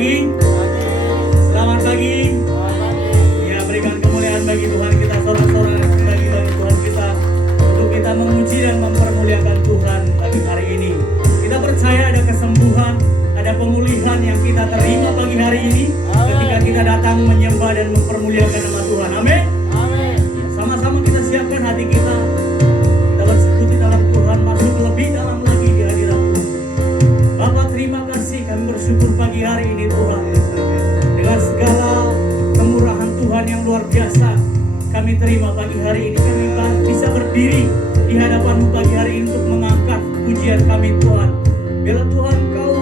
pagi. Selamat pagi. Ya, berikan kemuliaan bagi Tuhan kita, sorak-sorak bagi Tuhan kita, untuk kita memuji dan mempermuliakan Tuhan pagi hari ini. Kita percaya ada kesembuhan, ada pemulihan yang kita terima pagi hari ini ketika kita datang menyembah dan mempermuliakan nama Tuhan. Amin. Ya, sama-sama kita siapkan hati kita. Kita bersekutu dalam Tuhan, masuk lebih dalam lagi di hadirat Tuhan. Bapa, terima kasih, kami bersyukur pagi hari ini Tuhan. Dengan segala kemurahan Tuhan yang luar biasa, kami terima pagi hari ini. Kami bisa berdiri di hadapan-Mu pagi hari ini untuk mengangkat pujian kami Tuhan. Bila Tuhan Kau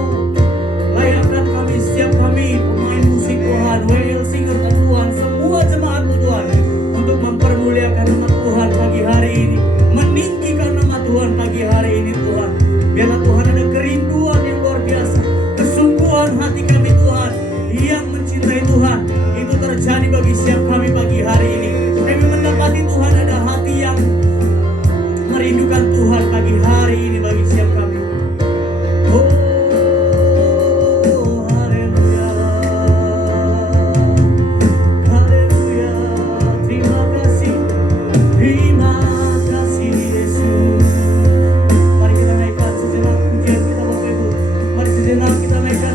layakkan kami, setiap kami pemain musik Tuhan, WL singer Tuhan, semua jemaat-Mu Tuhan, untuk mempermuliakan nama Tuhan pagi hari ini, meninggikan nama Tuhan pagi hari ini Tuhan. Bila Tuhan ada kerinduan yang luar biasa, kesungguhan hati kami Tuhan yang mencintai Tuhan, itu terjadi bagi setiap kami pagi hari ini. Kami mendapati Tuhan ada hati yang merindukan Tuhan pagi hari ini bagi setiap kami.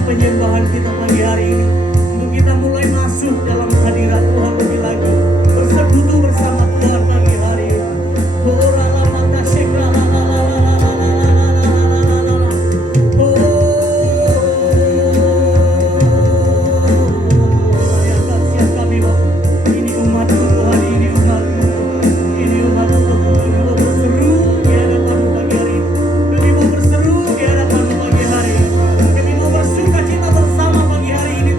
Penyembahan kita pagi hari ini, untuk kita mulai masuk dalam hadirat Tuhan lebih lagi, bersekutu bersama Tuhan pagi hari ini. Siap kami, ini umat-Mu Tuhan, ini umat-Mu, ini umat-Mu Tuhan. Kami mau berseru di hadapan-Mu pagi hari ini. Kami mau berseru di hadapan-Mu pagi hari ini. Kami mau bersuka cita bersama pagi hari ini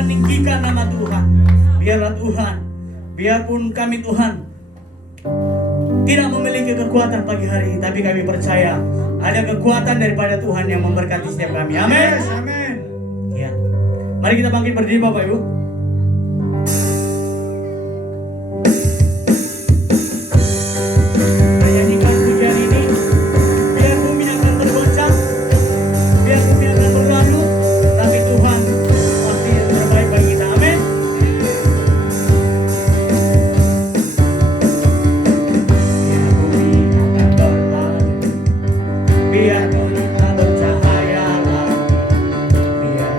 meninggikan nama Tuhan. Biarlah Tuhan, biarpun kami Tuhan tidak memiliki kekuatan pagi hari ini, tapi kami percaya ada kekuatan daripada Tuhan yang memberkati setiap kami. Amin. Amin. Ya. Mari kita bangkit berdiri Bapak Ibu. Menyanyikan pujian ini, biar bumi akan bergoncang, biar bumi akan berlalu, tapi Tuhan pasti yang terbaik bagi kita. Amin. Biar bumi akan berlalu, biar bumi tak bercahaya lagi, biar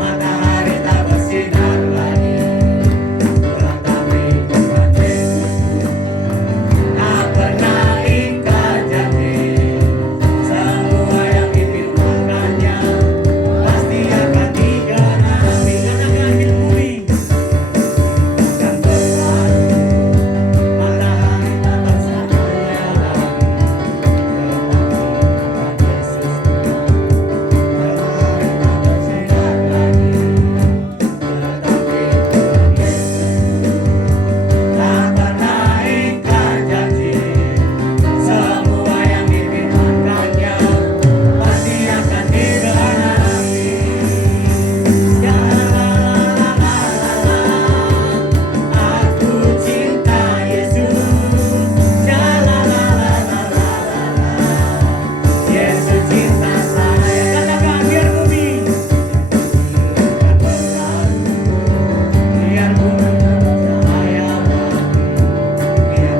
matahari tak bersinar lagi, tetapi Tuhan Yesus tak pernah ingkar janji. Semua yang difirmankannya pasti akan digenapi. Katakan hidup bumi akan berlalu, matahari tak bercahaya lagi, tetapi Tuhan Yesus cinta saya. Katakan biar bumi biar bumi bercahaya lagi, biar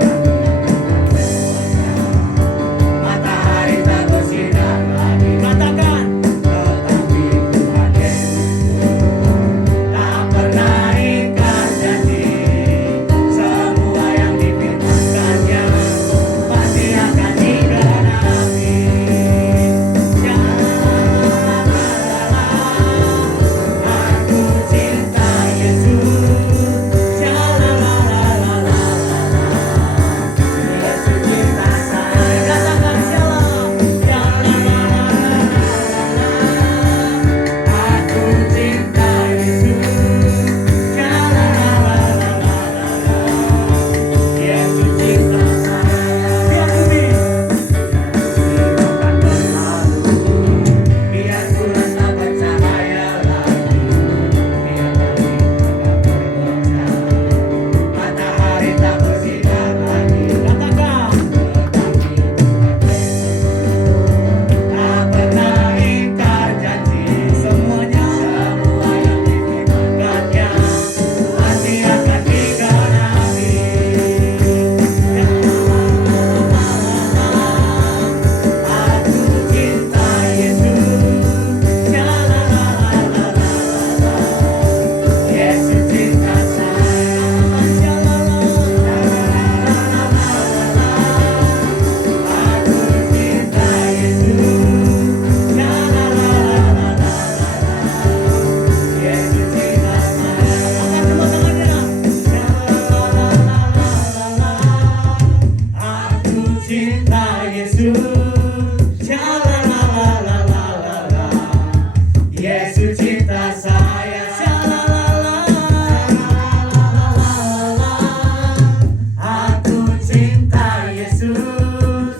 matahari tak bersinar lagi. Katakan, tetapi Tuhan Yesus tak pernah ingkar janji. Semua yang difirmankannya pasti akan digenapi. Aku cinta Yesus. Yesus cinta saya. Katakan aku cinta Yesus. Yesus cinta saya. Biar bumi akan berlalu, biar bulan tak bercahaya lagi, biar langit akan bergoncang, matahari tak bersinar lagi. Katakan, tetapi tak pernah ingkar janji. Semua yang difirmankannya pasti akan digenapi. Aku cinta Yesus. Yesus cinta saya. Aku cinta Yesus. Yesus cinta saya. Angkat kedua tangannya. Aku cinta Yesus.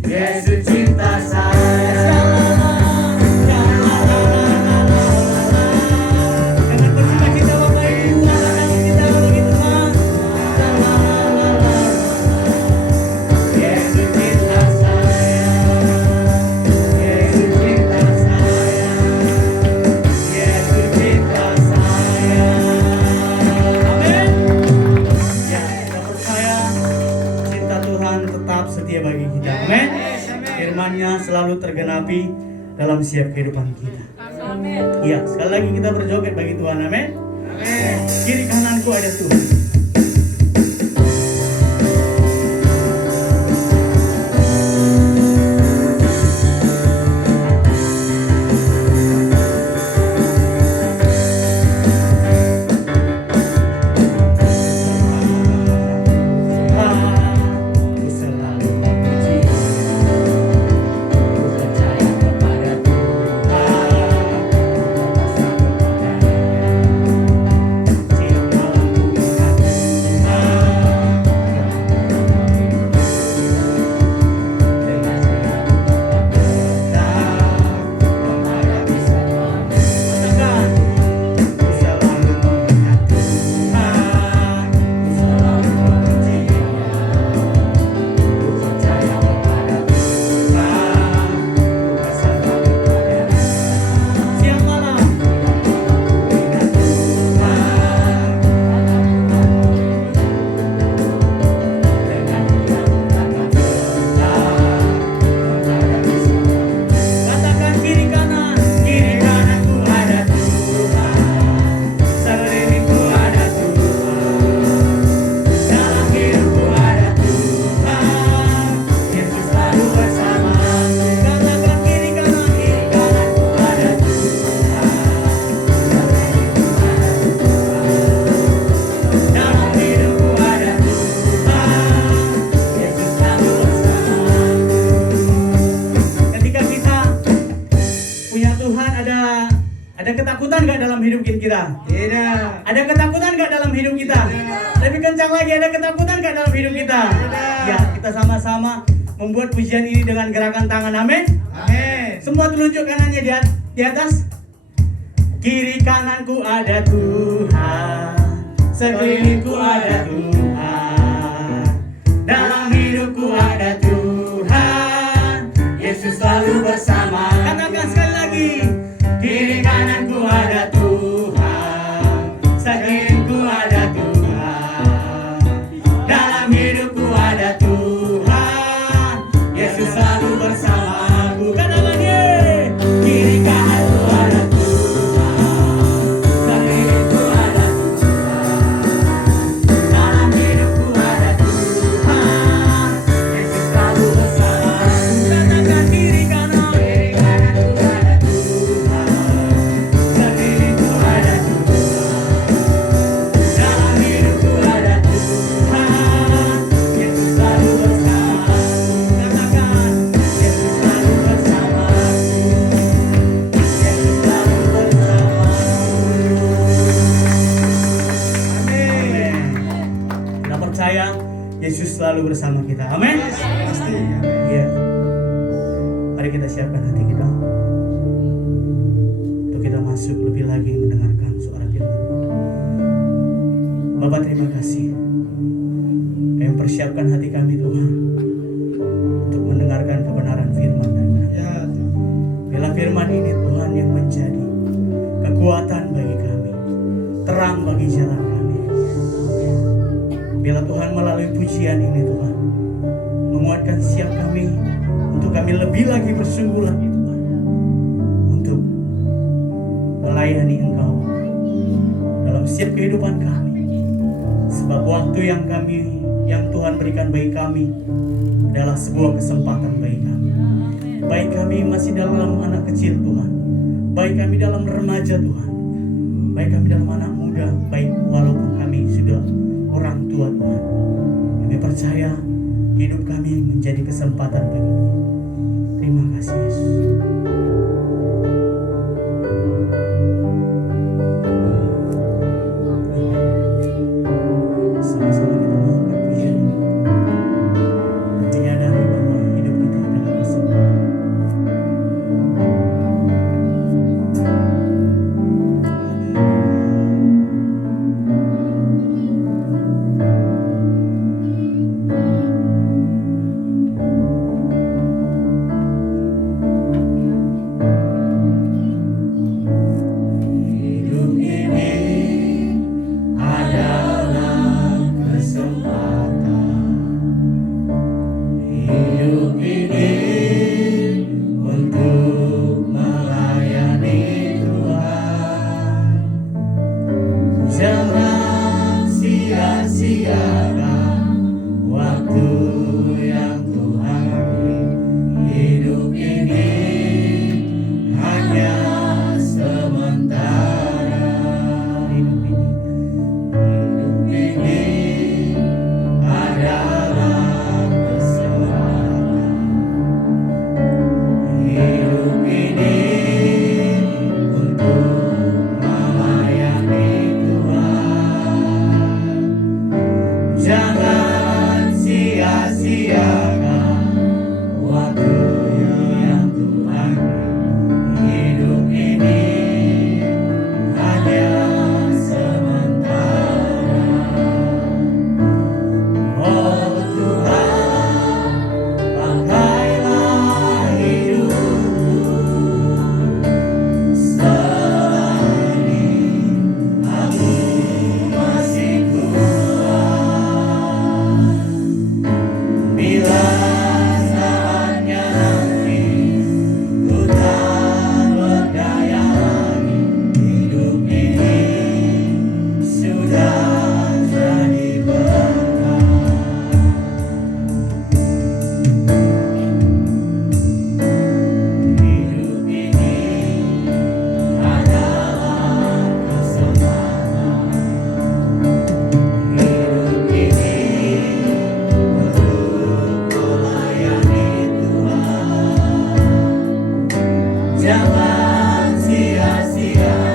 Yesus cinta saya. Aku cinta Yesus. Yesus cinta saya. Dengan bersukacita Bapak Ibu, katakan kita bagi Tuhan. Yesus cinta saya. Yesus cinta saya. Yesus cinta saya. Amin. Ya, kita percaya cinta Tuhan tetap setia bagi kita. Amin. Firman-Nya selalu tergenapi dalam setiap kehidupan kita. Ya, sekali lagi kita berjoget bagi Tuhan. Amin. Kiri kananku ada Tuhan. Aku selalu memuji, ku percaya Ada ketakutan gak dalam hidup kita? Tidak. Ada ketakutan gak dalam hidup kita? Lebih kencang lagi, ada ketakutan gak dalam hidup kita? Ya, kita sama-sama membuat pujian ini dengan gerakan tangan, amin? Amin. Semua telunjuk kanannya di atas. Kiri kananku ada Tuhan, sekelilingku ada Tuhan, dalam hidupku ada Tuhan, Yesus selalu bersama. Katakan sekali lagi. Kiri kananku ada Tuhan, sekelilingku ada Tuhan, dalam hidupku ada Tuhan, Yesus selalu bersamaku. Katakan lagi. Kiri kananku ada Tuhan, sekelilingku ada Tuhan, dalam hidupku ada Tuhan, Yesus selalu bersamaku. Katakan kiri kanan. Kiri kananku ada Tuhan, sekelilingku ada Tuhan, dalam hidupku ada Tuhan, Yesus selalu bersamaku. Katakan, Yesus selalu bersamaku, Yesus selalu bersamaku. Amin. Kita percaya Yesus selalu bersama kita. Amin. Pasti. Iya. Mari kita siapkan hati kita untuk kita masuk lebih lagi mendengarkan suara firman. Bapak, terima kasih yang persiapkan hati kami Tuhan untuk mendengarkan kebenaran firman dari kami. Ya, Tuhan. Biarlah firman ini Tuhan yang menjadi kekuatan bagi kami, terang bagi jalan kami. Biarlah Tuhan melalui pujian ini Tuhan menguatkan siap kami untuk kami lebih lagi bersungguh lagi Tuhan untuk melayani Engkau dalam setiap kehidupan kami. Sebab waktu yang Tuhan berikan bagi kami adalah sebuah kesempatan bagi kami. Baik kami masih dalam anak kecil Tuhan, baik kami dalam remaja Tuhan, baik kami dalam anak muda, baik walaupun kami sudah orang tua Tuhan. Kami percaya hidup kami menjadi kesempatan bagi Tuhan. Terima kasih Yesus. Sama-sama kita mengangkat pujian ini dan menyadari bahwa hidup kita adalah kesempatan. Hidup ini adalah kesempatan. Hidup ini untuk melayani Tuhan. Jangan sia-siakan waktu yang Tuhan beri. Hidup ini hanya sementara. Hidup ini adalah kesempatan. Hidup ini untuk melayani Tuhan. Jangan sia-siakan waktu yang Tuhan beri. Hidup ini hanya sementara. Oh Tuhan, pakailah hidupku. Setelah ini aku masih kuat. Bila saatnya nanti ku tak berdaya lagi, hidup ini sudah jadi berkah. Hidup ini adalah kesempatan. Hidup ini untuk melayani Tuhan. Jangan sia-sia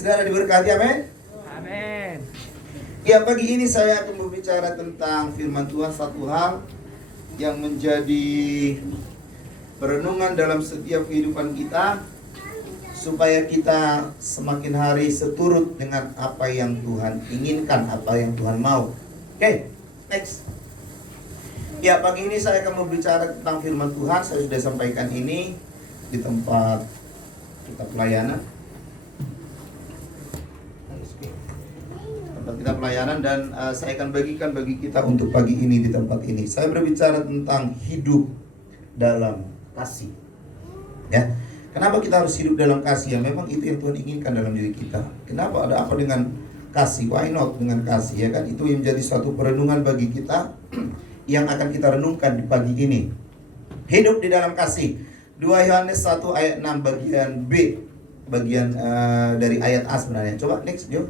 Saudara diberkati, amin. Amin. Ya, pagi ini saya akan berbicara tentang firman Tuhan, satu hal yang menjadi perenungan dalam setiap kehidupan kita, supaya kita semakin hari seturut dengan apa yang Tuhan inginkan, apa yang Tuhan mau. Oke, next. Ya, pagi ini saya akan berbicara tentang firman Tuhan. Saya sudah sampaikan ini di tempat kita pelayanan. Tempat kita pelayanan, dan saya akan bagikan bagi kita untuk pagi ini di tempat ini. Saya berbicara tentang hidup dalam kasih. Ya. Kenapa kita harus hidup dalam kasih? Ya, memang itu yang Tuhan inginkan dalam diri kita. Kenapa? Ada apa dengan kasih? Why not dengan kasih? Ya kan? Itu yang menjadi suatu perenungan bagi kita yang akan kita renungkan di pagi ini. Hidup di dalam kasih. 2 Yohanes 1 ayat 6 bagian B. Bagian dari ayat A sebenarnya. Coba next, yuk.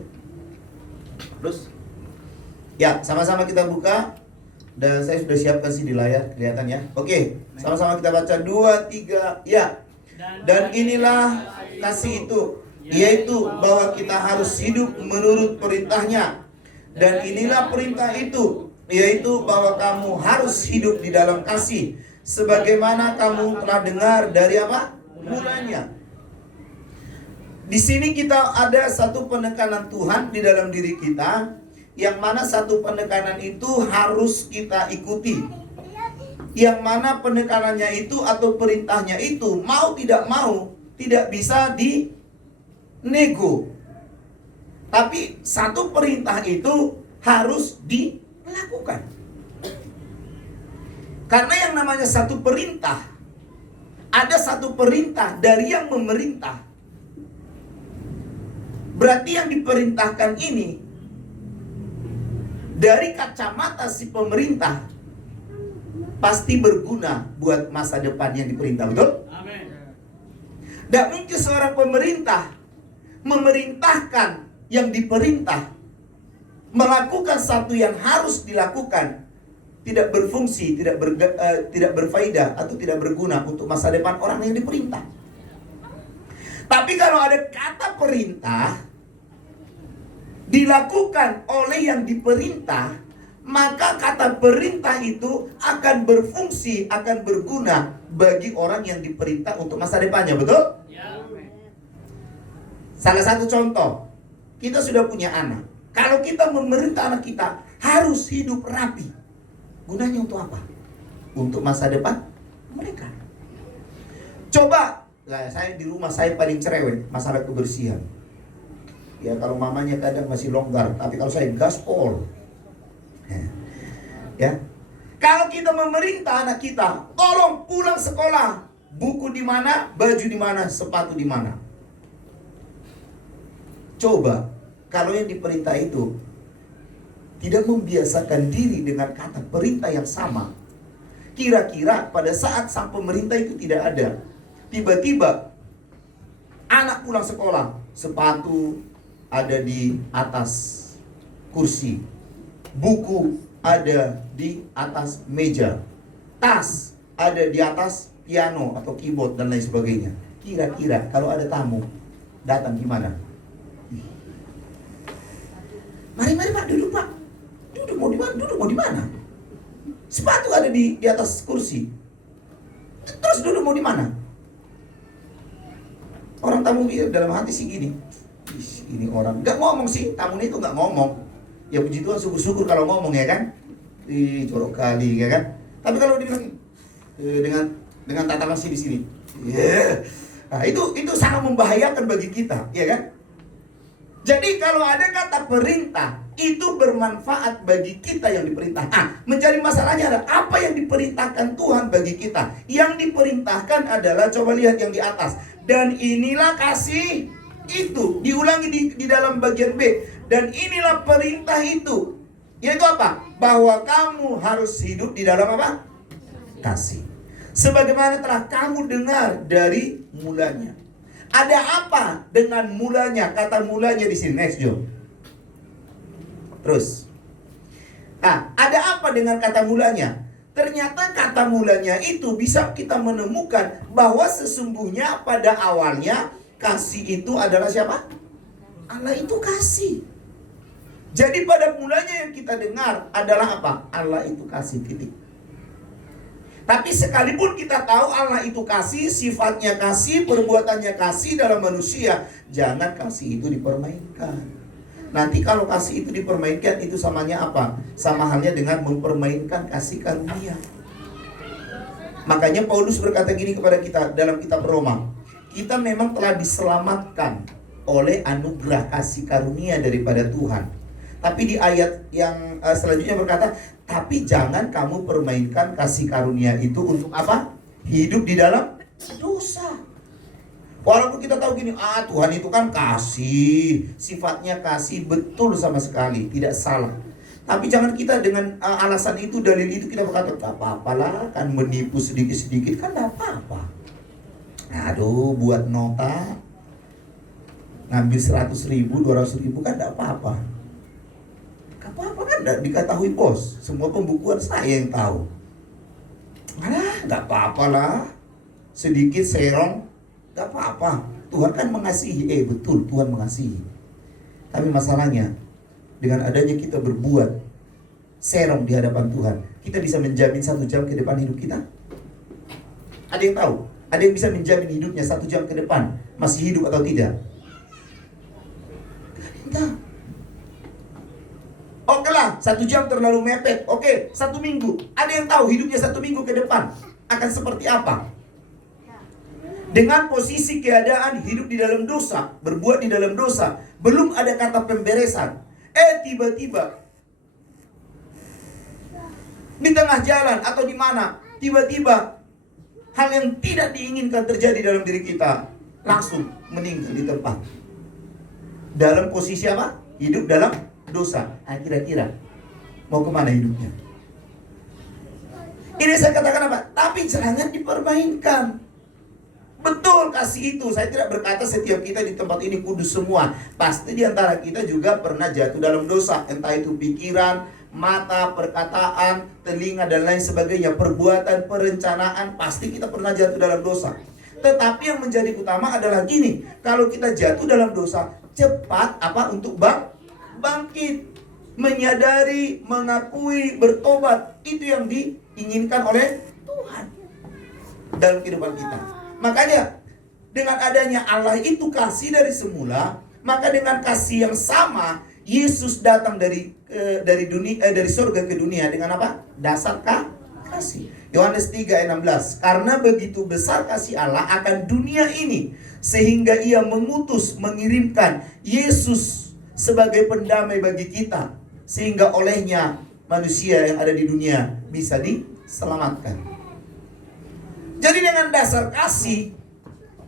Terus. Ya, sama-sama kita buka. Dan saya sudah siapkan sih di layar, kelihatan ya. Oke, sama-sama kita baca 2, 3, ya. Dan inilah kasih itu, yaitu bahwa kita harus hidup menurut perintahnya. Dan inilah perintah itu, yaitu bahwa kamu harus hidup di dalam kasih, sebagaimana kamu telah dengar dari apa? Mulanya. Di sini kita ada satu penekanan Tuhan di dalam diri kita, yang mana satu penekanan itu harus kita ikuti. Yang mana penekanannya itu atau perintahnya itu mau tidak bisa dinego. Tapi satu perintah itu harus dilakukan. Karena yang namanya satu perintah, ada satu perintah dari yang memerintah. Berarti yang diperintahkan ini dari kacamata si pemerintah pasti berguna buat masa depan yang diperintah, betul? Amin. Tidak mungkin seorang pemerintah memerintahkan yang diperintah melakukan satu yang harus dilakukan, tidak berfungsi, tidak berfaedah atau tidak berguna untuk masa depan orang yang diperintah. Tapi kalau ada kata perintah dilakukan oleh yang diperintah, maka kata perintah itu akan berfungsi, akan berguna bagi orang yang diperintah untuk masa depannya, betul? Ya. Salah satu contoh, kita sudah punya anak. Kalau kita memerintah anak kita harus hidup rapi, gunanya untuk apa? Untuk masa depan mereka. Coba, saya di rumah saya paling cerewet masalah kebersihan. Ya, kalau mamanya kadang masih longgar, tapi kalau saya gaspol. Ya, kalau kita memerintah anak kita, tolong pulang sekolah, buku di mana, baju di mana, sepatu di mana. Coba, kalau yang diperintah itu tidak membiasakan diri dengan kata perintah yang sama, kira-kira pada saat sang pemerintah itu tidak ada, tiba-tiba anak pulang sekolah, sepatu ada di atas kursi, buku ada di atas meja, tas ada di atas piano atau keyboard dan lain sebagainya. Kira-kira kalau ada tamu datang gimana? Mari Pak, duduk Pak. Duduk mau di mana? Duduk mau di mana? Sepatu ada di atas kursi. Terus duduk mau di mana? Orang tamu dalam hati sih gini. Ini orang nggak ngomong sih, tamunya itu nggak ngomong. Ya puji Tuhan, syukur-syukur kalau ngomong, ya kan? Jorok kali, ya kan? Tapi kalau dibilang dengan tata masih di sini, nah, itu sangat membahayakan bagi kita, ya kan? Jadi kalau ada kata perintah, itu bermanfaat bagi kita yang diperintah. Menjadi masalahnya adalah apa yang diperintahkan Tuhan bagi kita. Yang diperintahkan adalah, coba lihat yang di atas. Dan inilah kasih itu, diulangi di dalam bagian B. Dan inilah perintah itu, yaitu apa? Bahwa kamu harus hidup di dalam apa? Kasih. Sebagaimana telah kamu dengar dari mulanya. Ada apa dengan mulanya? Kata mulanya di sini, next John. Terus. Ada apa dengan kata mulanya? Ternyata kata mulanya itu bisa kita menemukan bahwa sesungguhnya pada awalnya kasih itu adalah siapa? Allah itu kasih. Jadi pada mulanya yang kita dengar adalah apa? Allah itu kasih, titik. Tapi sekalipun kita tahu Allah itu kasih, sifatnya kasih, perbuatannya kasih dalam manusia, jangan kasih itu dipermainkan. Nanti kalau kasih itu dipermainkan, itu samanya apa? Sama halnya dengan mempermainkan kasih karunia. Makanya Paulus berkata gini kepada kita dalam kitab Roma, kita memang telah diselamatkan oleh anugerah kasih karunia daripada Tuhan. Tapi di ayat yang selanjutnya berkata, tapi jangan kamu permainkan kasih karunia itu untuk apa? Hidup di dalam dosa. Walaupun kita tahu gini, Tuhan itu kan kasih, sifatnya kasih, betul sama sekali, tidak salah. Tapi jangan kita dengan alasan itu, dalil itu kita berkata, tak apa-apalah, kan menipu sedikit-sedikit, kan tak apa-apa. Aduh, buat nota, ngambil 100.000, 200.000, kan tak apa-apa. Apa-apa kan tidak diketahui bos, semua pembukuan saya yang tahu. Alah, tak apa-apalah, sedikit serong, gak apa-apa. Tuhan kan mengasihi. Betul, Tuhan mengasihi. Tapi masalahnya, dengan adanya kita berbuat serong di hadapan Tuhan, kita bisa menjamin 1 jam ke depan hidup kita? Ada yang tahu? Ada yang bisa menjamin hidupnya 1 jam ke depan masih hidup atau tidak? Entah. Oke lah, 1 jam terlalu mepet. Oke, 1 minggu. Ada yang tahu hidupnya 1 minggu ke depan akan seperti apa? Dengan posisi keadaan hidup di dalam dosa, berbuat di dalam dosa, belum ada kata pemberesan. Tiba-tiba di tengah jalan atau di mana, tiba-tiba hal yang tidak diinginkan terjadi dalam diri kita, langsung meninggal di tempat. Dalam posisi apa? Hidup dalam dosa. Kira-kira mau kemana hidupnya? Ini saya katakan apa? Tapi jangan dipermainkan. Betul, kasih itu. Saya tidak berkata setiap kita di tempat ini kudus semua. Pasti di antara kita juga pernah jatuh dalam dosa. Entah itu pikiran, mata, perkataan, telinga, dan lain sebagainya. Perbuatan, perencanaan, pasti kita pernah jatuh dalam dosa. Tetapi yang menjadi utama adalah gini, kalau kita jatuh dalam dosa, cepat untuk bangkit, menyadari, mengakui, bertobat. Itu yang diinginkan oleh Tuhan dalam kehidupan kita. Makanya dengan adanya Allah itu kasih dari semula, maka dengan kasih yang sama Yesus datang dari surga ke dunia dengan apa? Dasar kasih. Yohanes 3 ayat 16. Karena begitu besar kasih Allah akan dunia ini, sehingga ia mengirimkan Yesus sebagai pendamai bagi kita, sehingga olehnya manusia yang ada di dunia bisa diselamatkan. Jadi dengan dasar kasih,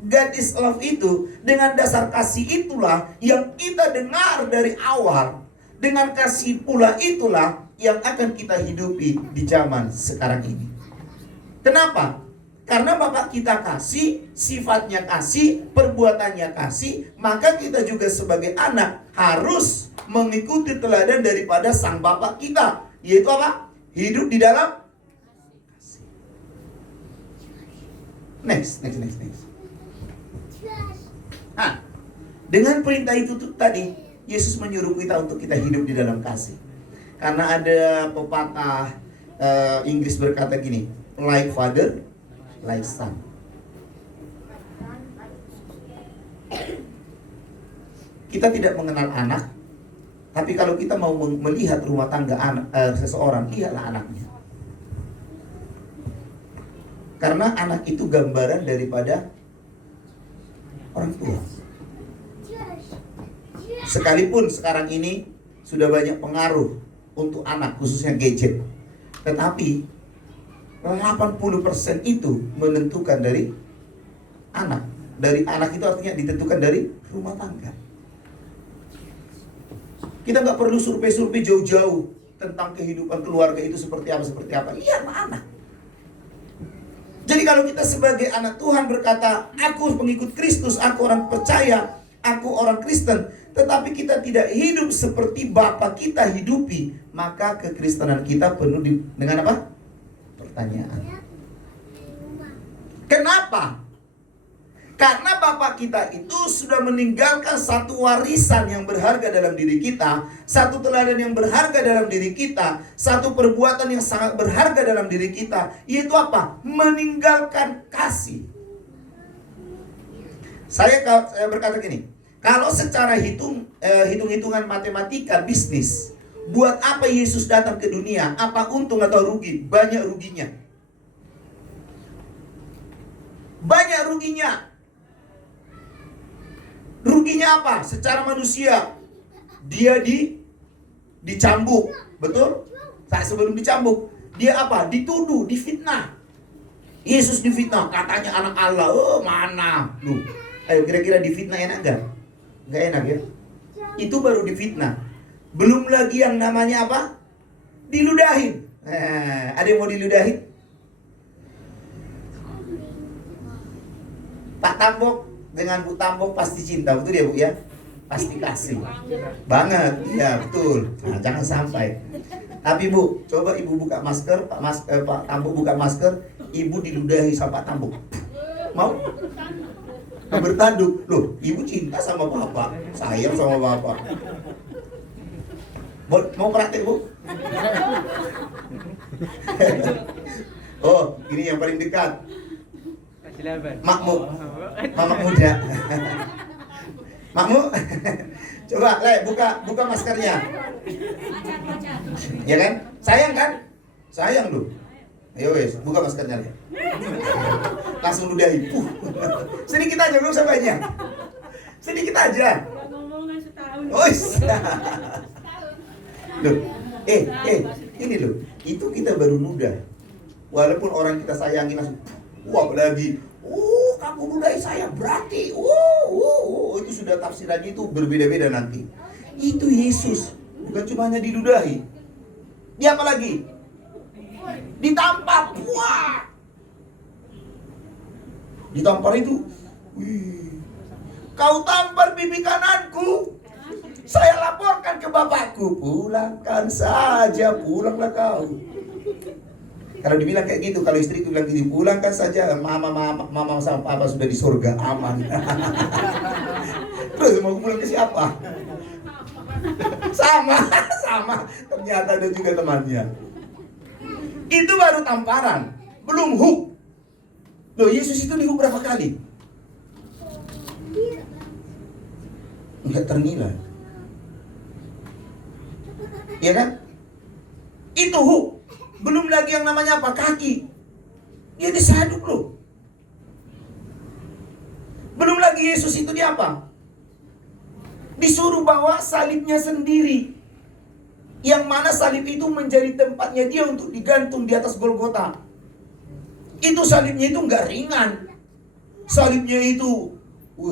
God is love itu, dengan dasar kasih itulah yang kita dengar dari awal. Dengan kasih pula itulah yang akan kita hidupi di zaman sekarang ini. Kenapa? Karena Bapak kita kasih, sifatnya kasih, perbuatannya kasih, maka kita juga sebagai anak harus mengikuti teladan daripada sang Bapak kita, yaitu apa? Hidup di dalam Next. Dengan perintah itu tadi, Yesus menyuruh kita untuk kita hidup di dalam kasih. Karena ada pepatah Inggris berkata gini, like father, like son. Kita tidak mengenal anak, tapi kalau kita mau melihat rumah tangga seseorang, lihatlah anaknya. Karena anak itu gambaran daripada orang tua. Sekalipun sekarang ini sudah banyak pengaruh untuk anak, khususnya gadget. Tetapi 80% itu menentukan dari anak. Dari anak itu artinya ditentukan dari rumah tangga. Kita nggak perlu survei-survei jauh-jauh tentang kehidupan keluarga itu seperti apa. Lihatlah anak. Jadi kalau kita sebagai anak Tuhan berkata, aku pengikut Kristus, aku orang percaya, aku orang Kristen, tetapi kita tidak hidup seperti Bapa kita hidupi, maka kekristenan kita penuh dengan apa? Pertanyaan. Kenapa? Karena Bapak kita itu sudah meninggalkan satu warisan yang berharga dalam diri kita, satu teladan yang berharga dalam diri kita, satu perbuatan yang sangat berharga dalam diri kita, yaitu apa? Meninggalkan kasih. Saya berkata gini, kalau secara hitung-hitungan matematika bisnis, buat apa Yesus datang ke dunia? Apa untung atau rugi? Banyak ruginya. Banyak ruginya. Ruginya apa? Secara manusia, dia dicambuk, betul? Saat sebelum dicambuk, dia apa? Dituduh, difitnah. Yesus difitnah, katanya anak Allah. Oh, mana? Loh, ayo kira-kira difitnah enak gak? Gak enak ya? Itu baru difitnah. Belum lagi yang namanya apa? Diludahin. Ada yang mau diludahin? Pak Tambok dengan Bu Tambok pasti cinta, betul ya Bu ya? Pasti kasih banget, ya betul. Nah, jangan sampai. Tapi Bu, coba Ibu buka masker, Pak Tambok buka masker, Ibu diludahi sama Pak Tambok. Mau? Bertanduk. Loh, Ibu cinta sama Bapak, sayang sama Bapak. Mau praktek Bu? Oh, ini yang paling dekat. Makmu, mama muda. Makmu, coba, buka maskernya. Ya kan? Sayang kan? Sayang loh. Ayo wes, buka maskernya. Langsung ludahi. Sedikit aja, belum usah banyak. Sedikit aja. Oh, loh, ini loh. Itu kita baru ludah. Walaupun orang kita sayangi langsung, wah lagi, kamu ludahi saya berarti, itu sudah tafsirannya itu berbeda-beda nanti. Itu Yesus, bukan cuma hanya diludahi. Dia apa lagi? Ditampar, wah. Ditampar itu, kau tampar pipi kananku, saya laporkan ke bapakku. Pulangkan saja, pulanglah kau. Kalau dibilang kayak gitu, kalau istriku bilang gitu, pulangkan saja, mama sama papa sudah di surga, aman. Terus mau pulang ke siapa? Sama. Ternyata ada juga temannya. Itu baru tamparan, belum hook. Loh, Yesus itu dihook berapa kali? Enggak ternilai. Iya kan? Itu hook. Belum lagi yang namanya apa? Kaki. Dia disaduk loh. Belum lagi Yesus itu dia apa? Disuruh bawa salibnya sendiri. Yang mana salib itu menjadi tempatnya dia untuk digantung di atas Golgota. Itu salibnya itu nggak ringan. Salibnya itu,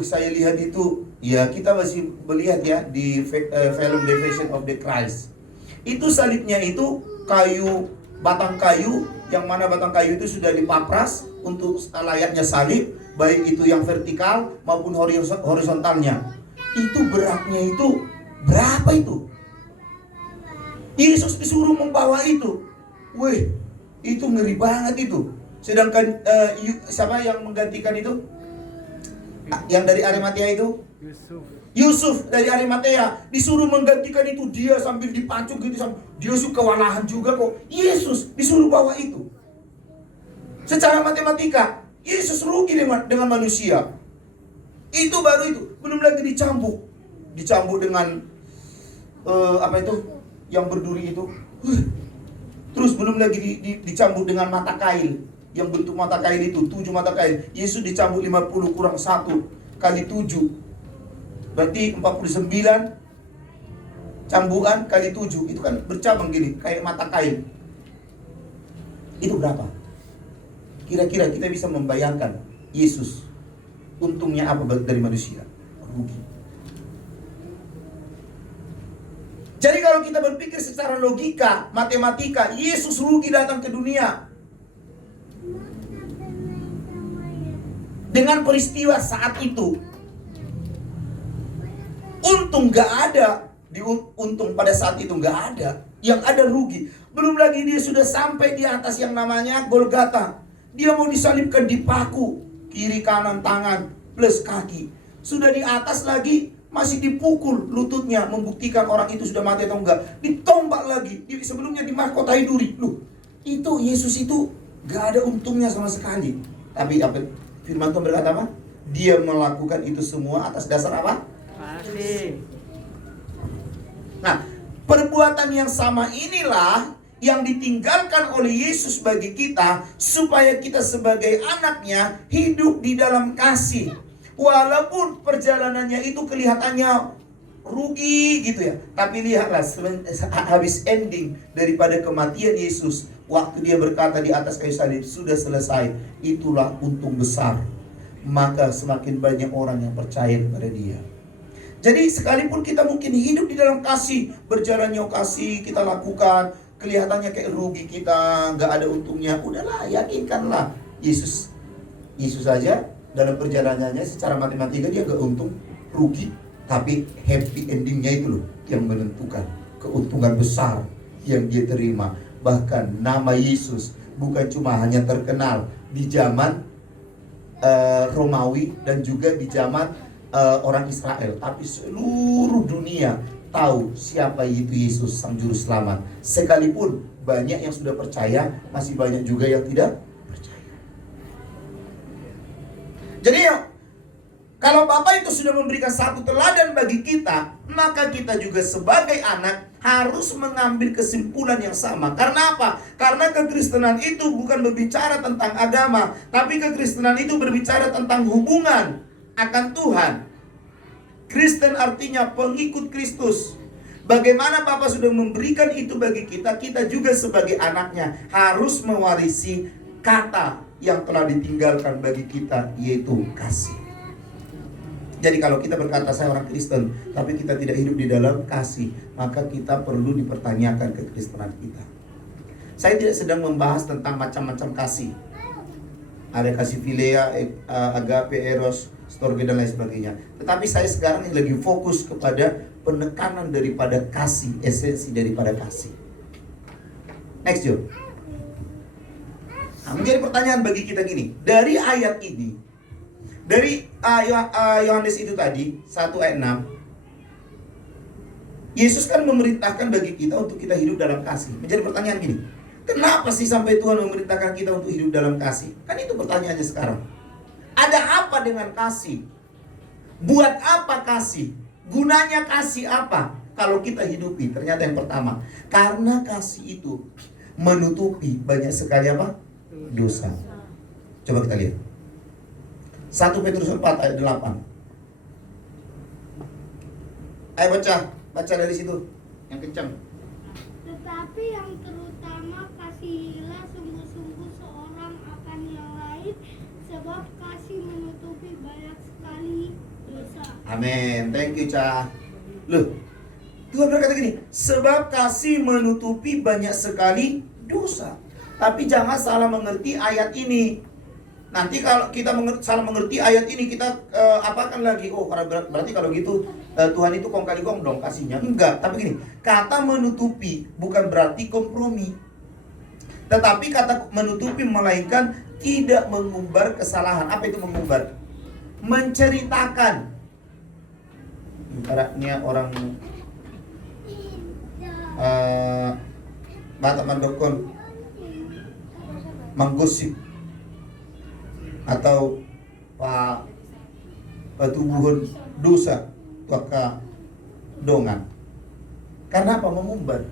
saya lihat itu, ya kita masih melihat ya di film The Passion of the Christ. Itu salibnya itu kayu, batang kayu, yang mana batang kayu itu sudah dipapras untuk layaknya salib, baik itu yang vertikal maupun horizontalnya. Itu beratnya itu berapa itu? Yesus disuruh membawa itu. Wih, itu ngeri banget itu. Sedangkan siapa yang menggantikan itu? Yang dari Arimatea itu? Yusuf dari Arimatea disuruh menggantikan itu, dia sambil dipancung gitu, dia kewalahan juga kok. Yesus disuruh bawa itu. Secara matematika Yesus rugi dengan manusia. Itu baru itu, belum lagi dicambuk dengan apa itu yang berduri itu. Terus belum lagi dicambuk dengan mata kail, yang bentuk mata kail itu 7 mata kail. Yesus dicambuk 50 kurang 1 kali 7. Berarti 49 cambukan kali 7. Itu kan bercabang gini, kayak mata kail. Itu berapa? Kira-kira kita bisa membayangkan Yesus untungnya apa dari manusia? Rugi. Jadi kalau kita berpikir secara logika, matematika, Yesus rugi datang ke dunia. Dengan peristiwa saat itu, untung gak ada. Untung pada saat itu gak ada. Yang ada rugi. Belum lagi dia sudah sampai di atas yang namanya Golgota. Dia mau disalibkan, dipaku kiri kanan tangan. plus kaki. Sudah di atas lagi, masih dipukul lututnya, membuktikan orang itu sudah mati atau enggak. Ditombak lagi, sebelumnya dimahkotai duri. Loh, itu Yesus itu gak ada untungnya sama sekali. Tapi apa firman Tuhan berkata apa? Dia melakukan itu semua atas dasar apa? Kasih. Nah, perbuatan yang sama inilah yang ditinggalkan oleh Yesus bagi kita, supaya kita sebagai anaknya hidup di dalam kasih. Walaupun perjalanannya itu kelihatannya rugi gitu ya, tapi lihatlah habis ending daripada kematian Yesus, waktu dia berkata di atas kayu salib, sudah selesai, itulah untung besar. Maka semakin banyak orang yang percaya kepada dia. Jadi sekalipun kita mungkin hidup di dalam kasih, berjalannya kasih kita lakukan, kelihatannya kayak rugi kita, gak ada untungnya, udahlah, yakinkanlah Yesus saja dalam perjalanannya secara matematika dia gak untung, rugi, tapi happy endingnya itu loh yang menentukan keuntungan besar yang dia terima. Bahkan nama Yesus bukan cuma hanya terkenal di zaman Romawi dan juga di zaman orang Israel, tapi seluruh dunia tahu siapa itu Yesus Sang Juru Selamat. Sekalipun banyak yang sudah percaya, masih banyak juga yang tidak percaya. Jadi kalau Bapak itu sudah memberikan satu teladan bagi kita, maka kita juga sebagai anak harus mengambil kesimpulan yang sama. Karena apa? Karena kekristenan itu bukan berbicara tentang agama, tapi kekristenan itu berbicara tentang hubungan akan Tuhan. Kristen artinya pengikut Kristus. Bagaimana Bapak sudah memberikan itu bagi kita, kita juga sebagai anaknya harus mewarisi kata yang telah ditinggalkan bagi kita, yaitu kasih. Jadi kalau kita berkata saya orang Kristen, tapi kita tidak hidup di dalam kasih, maka kita perlu dipertanyakan kekristenan kita. Saya tidak sedang membahas tentang macam-macam kasih. Ada kasih philea, agape, eros, storge dan lain sebagainya. Tetapi saya sekarang lagi fokus kepada penekanan daripada kasih, esensi daripada kasih. Next Joe. Nah, menjadi pertanyaan bagi kita gini, dari ayat ini, dari Yohanes itu tadi 1 ayat 6, Yesus kan memerintahkan bagi kita untuk kita hidup dalam kasih. Menjadi pertanyaan gini, kenapa sih sampai Tuhan memerintahkan kita untuk hidup dalam kasih? Kan itu pertanyaannya sekarang. Ada apa dengan kasih? Buat apa kasih? Gunanya kasih apa? Kalau kita hidupi, ternyata yang pertama, karena kasih itu menutupi banyak sekali apa? Dosa. Coba kita lihat 1 Petrus 4 ayat 8. Ayo baca dari situ yang kencang. Tetapi yang terutama kasihilah sungguh-sungguh seorang akan yang lain, sebab kasih menutupi banyak sekali dosa. Amin. Thank you, Ca. Loh, Tuhan berkata gini, sebab kasih menutupi banyak sekali dosa. Tapi jangan salah mengerti ayat ini. Nanti kalau kita salah mengerti ayat ini, kita apakan lagi? Oh, berarti kalau gitu Tuhan itu kong kali kong dong kasihnya. Enggak, tapi gini, kata menutupi bukan berarti kompromi. Tetapi kata menutupi melainkan tidak mengumbar kesalahan. Apa itu mengumbar? Menceritakan. Ibaratnya orang Batak Mandokon menggosip atau patubuhon dosa tuaka dongan. Karena apa? Mengumbar.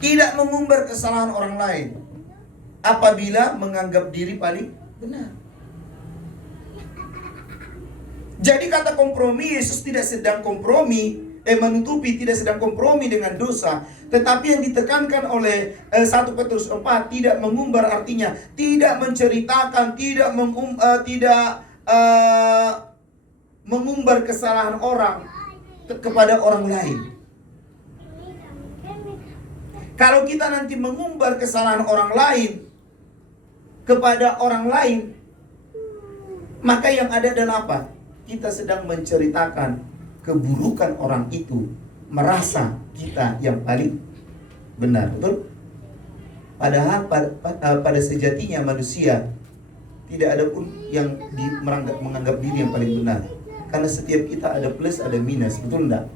Tidak mengumbar kesalahan orang lain apabila menganggap diri paling benar. Jadi kata kompromi, Yesus tidak sedang kompromi, menutupi, tidak sedang kompromi dengan dosa. Tetapi yang ditekankan oleh 1 Petrus 4, tidak mengumbar artinya tidak menceritakan, tidak mengumbar kesalahan orang kepada orang lain. Kalau kita nanti mengumbar kesalahan orang lain kepada orang lain, maka yang ada adalah apa? Kita sedang menceritakan keburukan orang itu, merasa kita yang paling benar, betul? Padahal pada sejatinya manusia Tidak ada pun yang menganggap diri yang paling benar. Karena setiap kita ada plus, ada minus, betul enggak?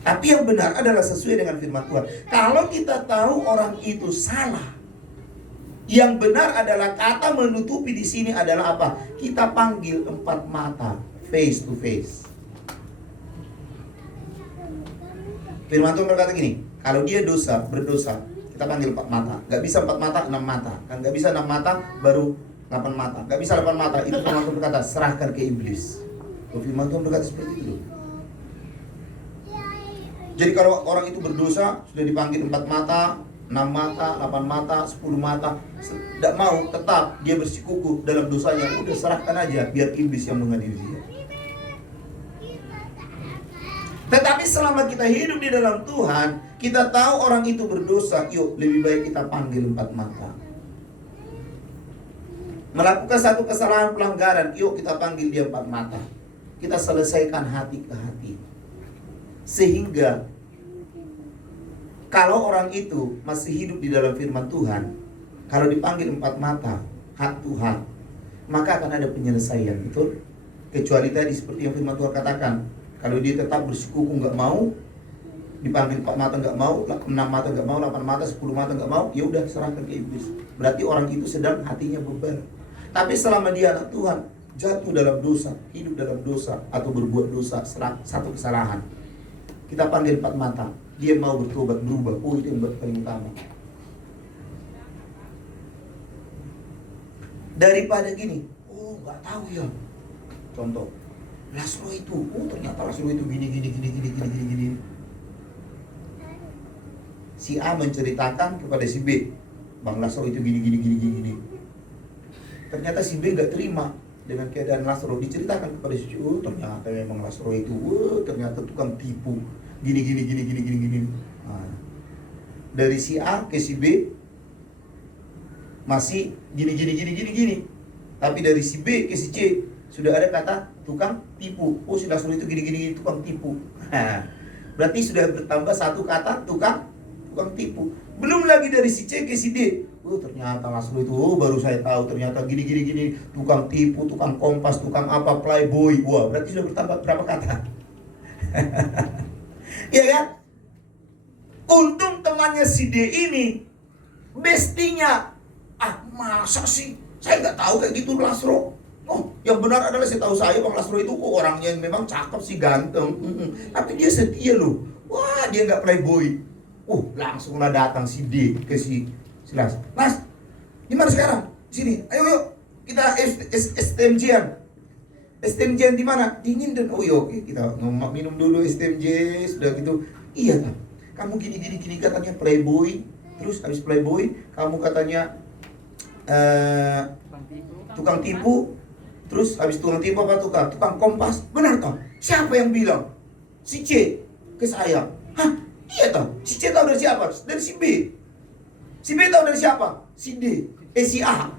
Tapi yang benar adalah sesuai dengan firman Tuhan. Kalau kita tahu orang itu salah, yang benar adalah kata menutupi di sini adalah apa? Kita panggil empat mata, face to face. Firman Tuhan berkata gini, kalau dia berdosa, kita panggil empat mata. Gak bisa empat mata, 6 mata. Kan gak bisa 6 mata, baru 8 mata. Gak bisa 8 mata, itu firman Tuhan berkata, serahkan ke iblis. Firman Tuhan berkata seperti itu loh. Jadi kalau orang itu berdosa, sudah dipanggil 4 mata, 6 mata, 8 mata, 10 mata, tidak mau, tetap dia bersikukuh dalam dosanya, udah serahkan aja, biar iblis yang mengadili dia. Tetapi selama kita hidup di dalam Tuhan, kita tahu orang itu berdosa, yuk lebih baik kita panggil 4 mata. Melakukan satu kesalahan pelanggaran, yuk kita panggil dia 4 mata. Kita selesaikan hati ke hati. Sehingga kalau orang itu masih hidup di dalam firman Tuhan, kalau dipanggil 4 mata, hak Tuhan, maka akan ada penyelesaian, betul? Kecuali tadi seperti yang firman Tuhan katakan, kalau dia tetap bersikukuh nggak mau, dipanggil 4 mata nggak mau, 6 mata nggak mau, 8 mata, 10 mata nggak mau, ya udah serahkan ke iblis. Berarti orang itu sedang hatinya beban. Tapi selama dia anak Tuhan, jatuh dalam dosa, hidup dalam dosa, atau berbuat dosa, satu kesalahan, kita panggil 4 mata, dia mau bertobat, berubah. Oh, itu yang paling utama. Daripada gini, oh nggak tahu ya. Contoh, Lasro itu, oh ternyata Lasro itu gini. Si A menceritakan kepada si B, Bang Lasro itu gini. Ternyata si B nggak terima dengan keadaan Lasro, diceritakan kepada si C, oh ternyata memang Lasro itu, ternyata tukang tipu, gini. Nah, dari si A ke si B masih gini. Tapi dari si B ke si C sudah ada kata tukang tipu. Oh si Lasro itu gini tukang tipu. Nah, berarti sudah bertambah satu kata tukang tipu. Belum lagi dari si C ke si D. Oh ternyata Lasro itu, oh baru saya tahu ternyata gini, tukang tipu, tukang kompas, tukang apa, playboy. Wah, berarti sudah bertambah berapa kata? Iya kan? Untung temannya si D ini bestinya. Masa sih? Saya nggak tahu kayak gitu Lasro. Oh, yang benar adalah saya tahu saya Bang Lasro itu kok orangnya memang cakep sih, ganteng. Tapi dia setia loh. Wah, dia nggak playboy. Langsunglah datang si D ke si Las. Mas, gimana sekarang? Sini, ayo kita STMJ-an. STMJ di mana? Dingin dan oke kita minum dulu STMJ sudah gitu. Iya kan? Kamu gini katanya playboy. Terus habis playboy kamu katanya tukang tipu. Terus habis tukang tipu apa tukang kompas. Benar toh? Siapa yang bilang? Si C ke saya. Hah? Iya toh? Si C tahu dari siapa? Dari si B. Si B tahu dari siapa? Si D. Si A.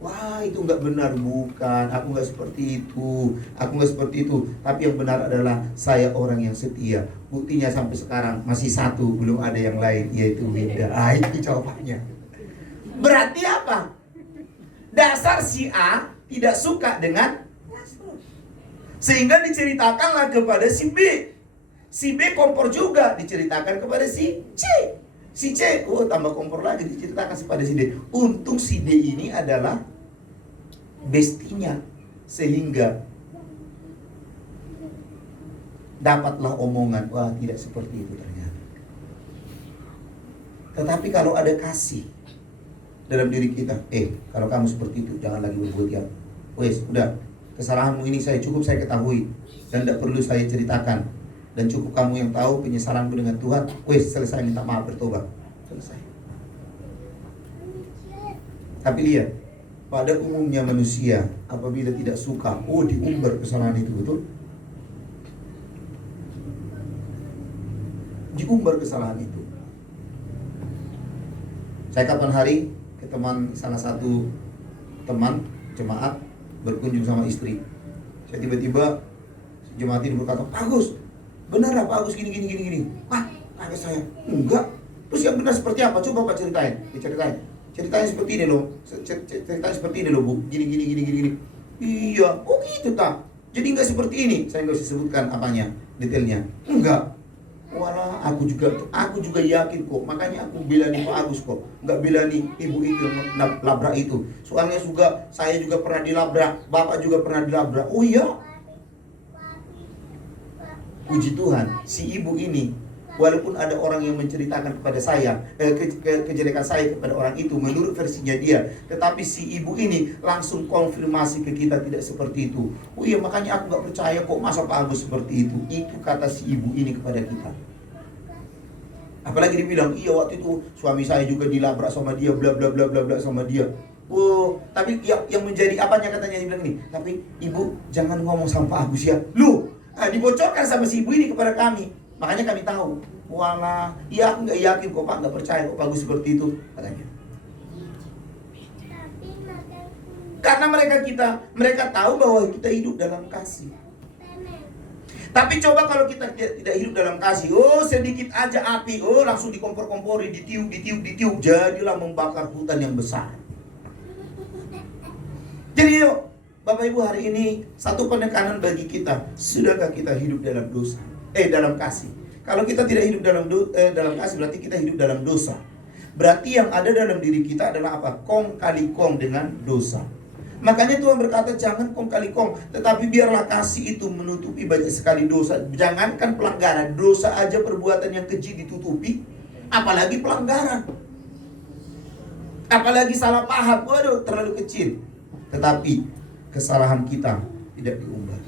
Wah, itu nggak benar, bukan. Aku nggak seperti itu. Tapi yang benar adalah saya orang yang setia. Buktinya sampai sekarang masih satu, belum ada yang lain, yaitu Winda. Itu jawabannya. Berarti apa? Dasar si A tidak suka dengan Lasro, sehingga diceritakanlah kepada si B. Si B kompor juga, diceritakan kepada si C. Si C, tambah kompor lagi, diceritakan kepada si D. Untung si D ini adalah bestinya, sehingga dapatlah omongan, wah tidak seperti itu ternyata. Tetapi kalau ada kasih dalam diri kita, kalau kamu seperti itu jangan lagi berbuat yang udah, kesalahanmu ini saya ketahui dan tidak perlu saya ceritakan, dan cukup kamu yang tahu penyesalanmu dengan Tuhan. Selesai, minta maaf, bertobat, selesai. Tapi lihat, pada umumnya manusia apabila tidak suka, diumbar kesalahan itu, betul? Diumbar kesalahan itu. Saya kapan hari ke salah satu teman jemaat berkunjung sama istri. Saya tiba-tiba jemaat ini berkata, Pak Agus, benar lah Pak Agus gini. Kata saya, enggak. Terus yang benar seperti apa? Coba Pak ceritain. Diceritain. Ceritanya seperti ini loh. Ceritanya seperti ini loh, Bu. Gini. Iya, oh gitu tak. Jadi nggak seperti ini. Saya nggak usah sebutkan apanya, detailnya. Enggak. Walah, aku juga yakin kok. Makanya aku bilani Pak Agus kok. Nggak bilani ibu itu yang labrak itu. Soalnya saya juga pernah dilabrak. Bapak juga pernah dilabrak. Oh iya. Puji Tuhan, si ibu ini, walaupun ada orang yang menceritakan kepada saya kejelekan saya kepada orang itu menurut versinya dia, tetapi si ibu ini langsung konfirmasi ke kita tidak seperti itu. Oh iya, makanya aku nggak percaya kok, masa Pak Agus seperti itu. Itu kata si ibu ini kepada kita. Apalagi dibilang, iya waktu itu suami saya juga dilabrak sama dia, bla bla bla bla bla sama dia. Oh, tapi yang menjadi apanya katanya dia bilang ini, tapi ibu jangan ngomong sama Pak Agus ya. Loh, dibocorkan sama si ibu ini kepada kami. Makanya kami tahu. Walah, iya aku nggak yakin kok Pak, nggak percaya kok bagus seperti itu katanya. Karena mereka tahu bahwa kita hidup dalam kasih. Tapi coba kalau kita tidak hidup dalam kasih, oh sedikit aja api, oh langsung dikompor-kompori, ditiup, jadilah membakar hutan yang besar. Jadi yuk, Bapak Ibu, hari ini satu penekanan bagi kita, sudahkah kita hidup dalam dosa? Dalam kasih. Kalau kita tidak hidup dalam kasih, berarti kita hidup dalam dosa. Berarti yang ada dalam diri kita adalah apa? Kong kali kong dengan dosa. Makanya Tuhan berkata jangan kong kali kong, tetapi biarlah kasih itu menutupi banyak sekali dosa. Jangankan pelanggaran, dosa aja perbuatan yang keji ditutupi, apalagi pelanggaran. Apalagi salah paham, waduh terlalu kecil. Tetapi kesalahan kita tidak diubah.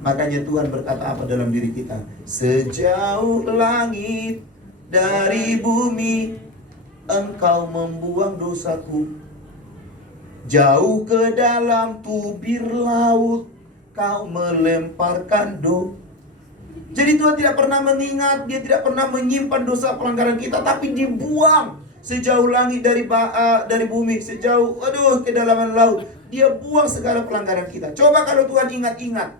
Makanya Tuhan berkata apa dalam diri kita? Sejauh langit dari bumi, Engkau membuang dosaku. Jauh ke dalam tubir laut, Kau melemparkan Jadi Tuhan tidak pernah mengingat, Dia tidak pernah menyimpan dosa pelanggaran kita, tapi dibuang sejauh langit dari bumi, sejauh kedalaman laut. Dia buang segala pelanggaran kita. Coba kalau Tuhan ingat-ingat,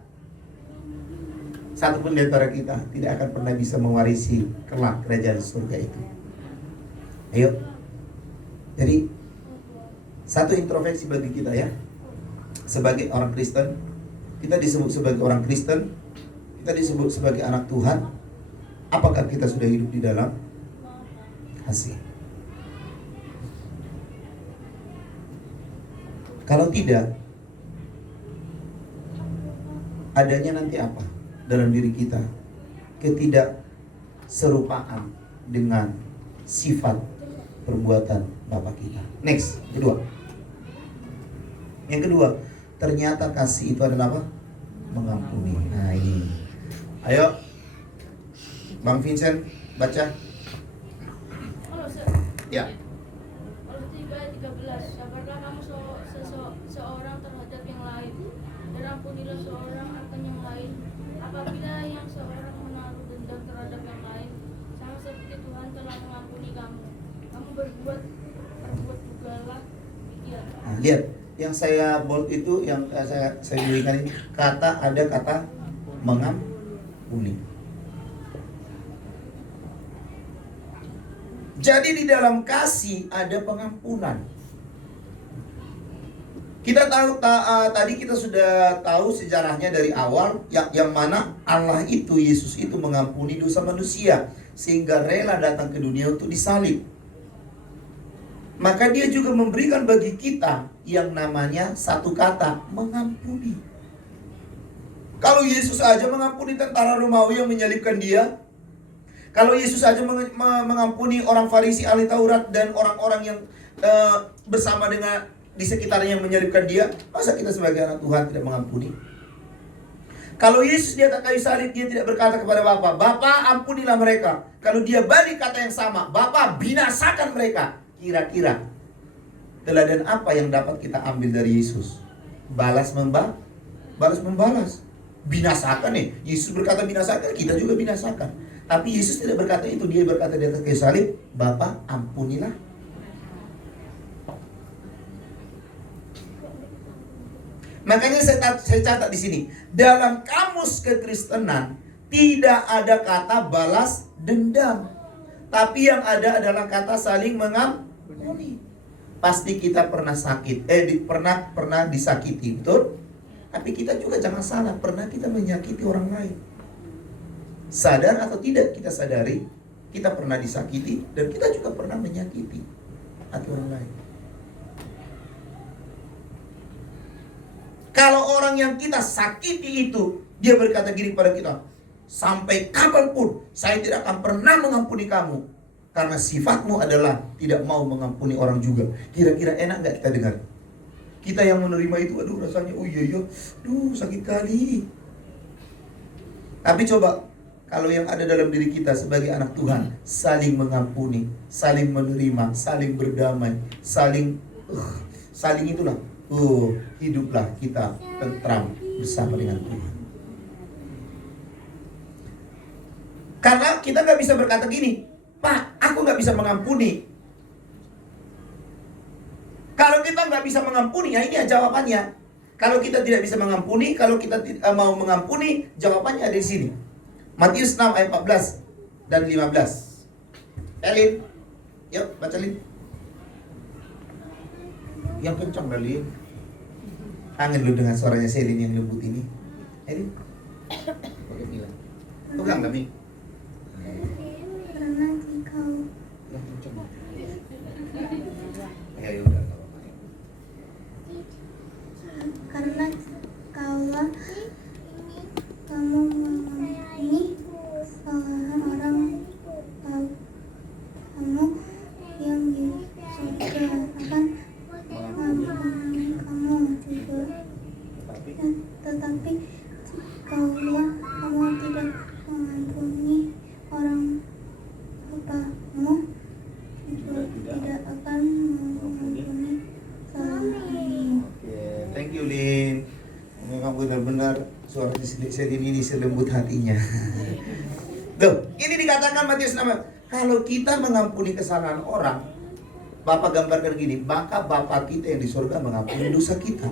satu pun di antara kita tidak akan pernah bisa mewarisi kelak kerajaan surga itu. Ayo. Jadi satu introspeksi bagi kita ya. Sebagai orang Kristen, kita disebut sebagai orang Kristen, kita disebut sebagai anak Tuhan. Apakah kita sudah hidup di dalam kasih? Kalau tidak, adanya nanti apa dalam diri kita? Ketidakserupaan dengan sifat perbuatan Bapa kita. Next, yang kedua, ternyata kasih itu adalah apa? Mengampuni. Nah ini, ayo Bang Vincent baca. Ya. Kalau 13, sabarlah kamu seorang terhadap yang lain, dan ampunilah seorang akan yang lain. Apabila yang seorang menaruh dendam terhadap yang lain, sama seperti Tuhan telah mengampuni kamu, kamu berbuat jugalah demikian. Nah, lihat, yang saya bold itu, yang saya berikan ini, ada kata mengampuni. Jadi di dalam kasih ada pengampunan. Kita tahu tadi kita sudah tahu sejarahnya dari awal yang mana Allah itu, Yesus itu mengampuni dosa manusia sehingga rela datang ke dunia untuk disalib. Maka Dia juga memberikan bagi kita yang namanya satu kata, mengampuni. Kalau Yesus aja mengampuni tentara Romawi yang menyalibkan Dia, kalau Yesus aja mengampuni orang Farisi, ahli Taurat, dan orang-orang yang bersama dengan di sekitarnya yang menyalibkan Dia, masa kita sebagai anak Tuhan tidak mengampuni? Kalau Yesus di atas kayu salib, Dia tidak berkata kepada Bapa, Bapa ampunilah mereka. Kalau Dia balik kata yang sama, Bapa binasakan mereka. Kira-kira teladan apa yang dapat kita ambil dari Yesus? Balas membalas. Binasakan nih. Yesus berkata binasakan, kita juga binasakan. Tapi Yesus tidak berkata itu. Dia berkata di atas kayu salib, Bapa ampunilah. Makanya saya catat di sini, dalam kamus kekristenan tidak ada kata balas dendam, tapi yang ada adalah kata saling mengampuni. Pasti kita pernah sakit, pernah disakiti, betul? Tapi kita juga jangan salah, pernah kita menyakiti orang lain. Sadar atau tidak kita sadari, kita pernah disakiti dan kita juga pernah menyakiti hati orang lain. Kalau orang yang kita sakiti itu, dia berkata gini pada kita, sampai kapanpun saya tidak akan pernah mengampuni kamu. Karena sifatmu adalah tidak mau mengampuni orang juga. Kira-kira enak gak kita dengar? Kita yang menerima itu, aduh rasanya, oh iya, aduh sakit kali. Tapi coba, kalau yang ada dalam diri kita sebagai anak Tuhan, saling mengampuni, saling menerima, saling berdamai, saling itulah. Hiduplah kita tentram bersama dengan Tuhan. Karena kita gak bisa berkata gini, Pak, aku gak bisa mengampuni. Kalau kita gak bisa mengampuni, ya ini ya jawabannya. Kalau kita tidak bisa mengampuni, kalau kita mau mengampuni, jawabannya ada di sini. Matius 6 ayat 14 dan 15. Elin, yuk baca Lin. Yang kencang dah Lin. Kangen lu dengan suaranya Selin yang lembut ini. Elin, pakai bilang. Pegang kami. Karena engkau Yang kencang. Ya udah. karena kaulah kamu mengampuni orang kamu yang di surga akan mengampuni kamu juga. Tetapi kaulah kamu tidak mengampuni orang bapamu juga tidak akan mengampuni salahmu. Thank you Lin. Memang benar-benar suara Selin ini selembut hatinya. Tuh, ini dikatakan Matius 6. Kalau kita mengampuni kesalahan orang, Bapak gambarkan gini, maka Bapa kita yang di surga mengampuni dosa kita.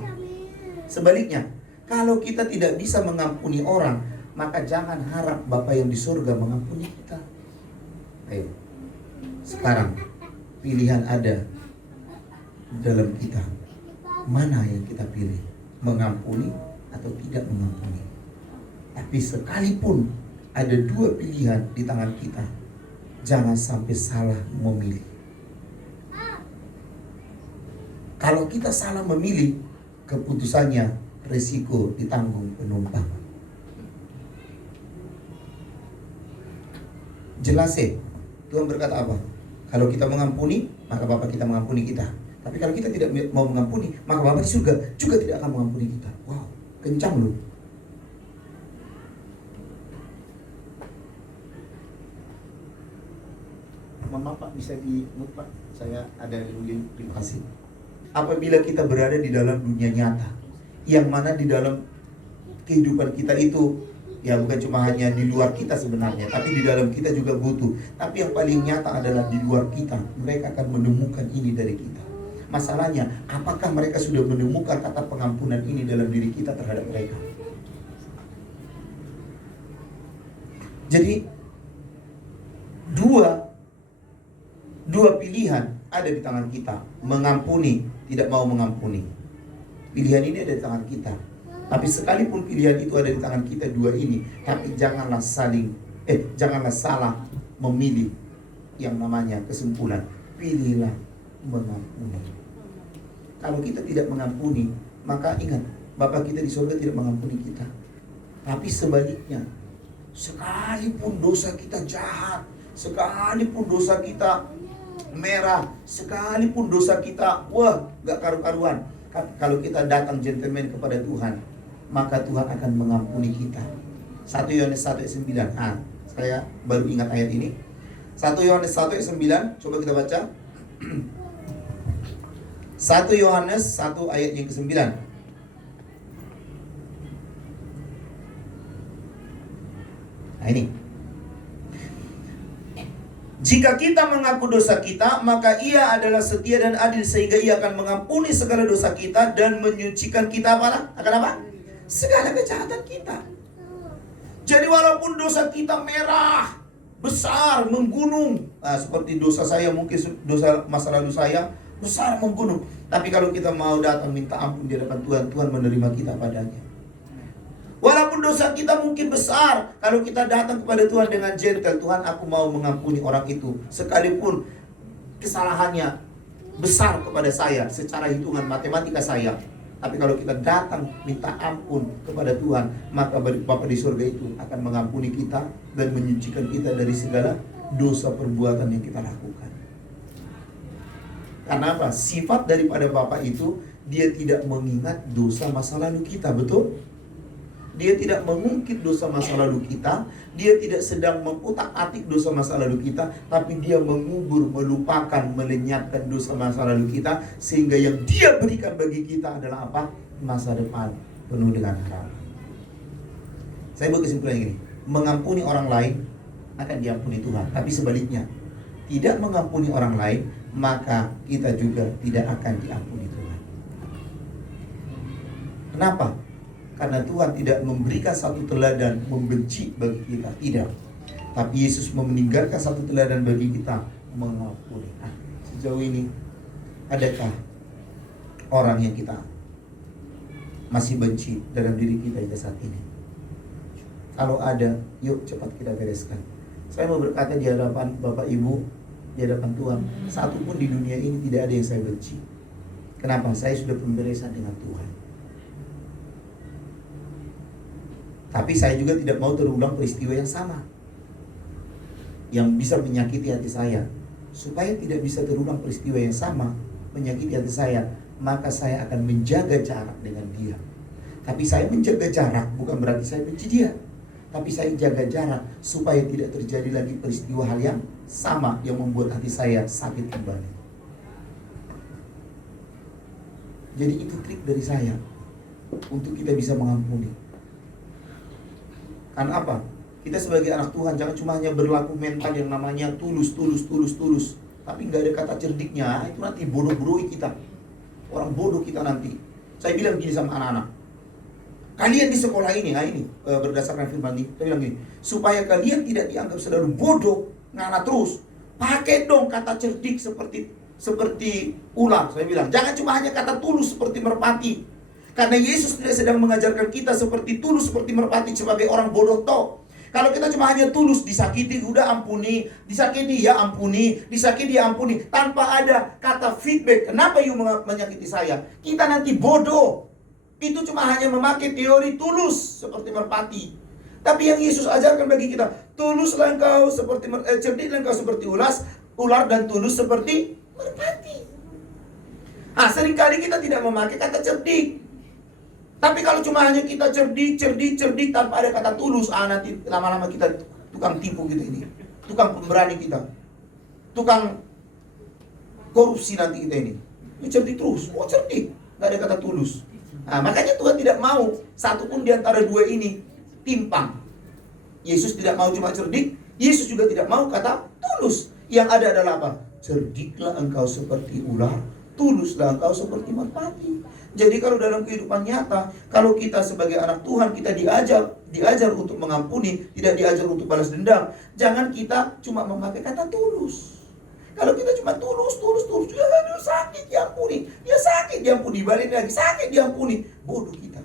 Sebaliknya, kalau kita tidak bisa mengampuni orang, maka jangan harap Bapa yang di surga mengampuni kita. Ayo, sekarang pilihan ada dalam kita. Mana yang kita pilih? Mengampuni atau tidak mengampuni? Tapi sekalipun ada dua pilihan di tangan kita, jangan sampai salah memilih. Kalau kita salah memilih, keputusannya resiko ditanggung penumpang. Jelas ya? Tuhan berkata apa? Kalau kita mengampuni, maka Bapa kita mengampuni kita. Tapi kalau kita tidak mau mengampuni, maka Bapa di surga juga tidak akan mengampuni kita. Wow, kencang loh. Mama Pak bisa di-mute Pak. Saya ada link, terima kasih. Apabila kita berada di dalam dunia nyata, yang mana di dalam kehidupan kita itu ya bukan cuma hanya di luar kita sebenarnya, tapi di dalam kita juga butuh. Tapi yang paling nyata adalah di luar kita, mereka akan menemukan ini dari kita. Masalahnya, apakah mereka sudah menemukan kata pengampunan ini dalam diri kita terhadap mereka? Jadi dua pilihan ada di tangan kita, mengampuni, tidak mau mengampuni. Pilihan ini ada di tangan kita. Tapi sekalipun pilihan itu ada di tangan kita dua ini, tapi janganlah salah memilih yang namanya kesimpulan. Pilihlah mengampuni. Kalau kita tidak mengampuni, maka ingat, Bapa kita di surga tidak mengampuni kita. Tapi sebaliknya, sekalipun dosa kita jahat, sekalipun dosa kita merah, sekalipun dosa kita gak karu-karuan, kalau kita datang gentleman kepada Tuhan, maka Tuhan akan mengampuni kita. 1 Yohanes 1 ayat 9. Saya baru ingat ayat ini. 1 Yohanes 1 ayat 9, coba kita baca. 1 Yohanes 1 ayat yang ke-9. Nah ini. Jika kita mengaku dosa kita, maka Ia adalah setia dan adil sehingga Ia akan mengampuni segala dosa kita dan menyucikan kita akan apa? Segala kejahatan kita. Jadi walaupun dosa kita merah, besar, menggunung, seperti dosa saya, mungkin dosa masa lalu saya, besar membunuh. Tapi kalau kita mau datang minta ampun di hadapan Tuhan, Tuhan menerima kita padanya. Walaupun dosa kita mungkin besar, kalau kita datang kepada Tuhan dengan gentle, Tuhan aku mau mengampuni orang itu, sekalipun kesalahannya besar kepada saya secara hitungan matematika saya. Tapi kalau kita datang minta ampun kepada Tuhan, maka Bapa di surga itu akan mengampuni kita dan menyucikan kita dari segala dosa perbuatan yang kita lakukan. Karena apa? Sifat daripada Bapa itu, dia tidak mengingat dosa masa lalu kita, betul? Dia tidak mengungkit dosa masa lalu kita, dia tidak sedang mengutak-atik dosa masa lalu kita, tapi dia mengubur, melupakan, melenyapkan dosa masa lalu kita, sehingga yang dia berikan bagi kita adalah apa? Masa depan penuh dengan harapan. Saya buat kesimpulan gini, mengampuni orang lain akan diampuni Tuhan, tapi sebaliknya, tidak mengampuni orang lain, maka kita juga tidak akan diampuni Tuhan. Kenapa? Karena Tuhan tidak memberikan satu teladan membenci bagi kita, tidak. Tapi Yesus meninggalkan satu teladan bagi kita, mengampuni. Nah, sejauh ini, adakah orang yang kita masih benci dalam diri kita hingga saat ini? Kalau ada, yuk cepat kita bereskan. Saya mau berkata di hadapan Bapak Ibu, di hadapan Tuhan, satu pun di dunia ini tidak ada yang saya benci. Kenapa? Saya sudah pemberesan dengan Tuhan. Tapi saya juga tidak mau terulang peristiwa yang sama, yang bisa menyakiti hati saya. Supaya tidak bisa terulang peristiwa yang sama, menyakiti hati saya, maka saya akan menjaga jarak dengan dia. Tapi saya menjaga jarak bukan berarti saya benci dia, tapi saya jaga jarak supaya tidak terjadi lagi peristiwa hal yang sama yang membuat hati saya sakit kembali. Jadi itu trik dari saya untuk kita bisa mengampuni. Karena apa? Kita sebagai anak Tuhan jangan cuma hanya berlaku mental yang namanya tulus. Tapi nggak ada kata cerdiknya, itu nanti bodoh-bodohi kita. Orang bodoh kita nanti. Saya bilang gini sama anak-anak. Kalian di sekolah ini, berdasarkan firman ini, saya bilang gini, supaya kalian tidak dianggap selalu bodoh, ngalah terus, pakai dong kata cerdik seperti ular. Saya bilang, jangan cuma hanya kata tulus seperti merpati. Karena Yesus tidak sedang mengajarkan kita seperti tulus seperti merpati sebagai orang bodoh toh. Kalau kita cuma hanya tulus, disakiti udah ampuni, disakiti ya ampuni, disakiti ya ampuni, tanpa ada kata feedback. Kenapa you menyakiti saya? Kita nanti bodoh. Itu cuma hanya memakai teori tulus seperti merpati. Tapi yang Yesus ajarkan bagi kita, tuluslah engkau seperti cerdiklah engkau seperti ular dan tulus seperti merpati. Seringkali kita tidak memakai kata cerdik. Tapi kalau cuma hanya kita cerdik tanpa ada kata tulus, nanti lama-lama kita tukang tipu kita ini, tukang pemberani kita, tukang korupsi nanti kita ini. Ini cerdik terus, cerdik, nggak ada kata tulus. Makanya Tuhan tidak mau satu pun di antara dua ini timpang. Yesus tidak mau cuma cerdik, Yesus juga tidak mau kata tulus. Yang ada adalah apa? Cerdiklah engkau seperti ular, tuluslah engkau seperti merpati. Jadi kalau dalam kehidupan nyata, kalau kita sebagai anak Tuhan, kita diajar untuk mengampuni, tidak diajar untuk balas dendam. Jangan kita cuma memakai kata tulus. Kalau kita cuma tulus, ya aduh, sakit diampuni, ya sakit diampuni, balik lagi sakit diampuni, bodoh kita.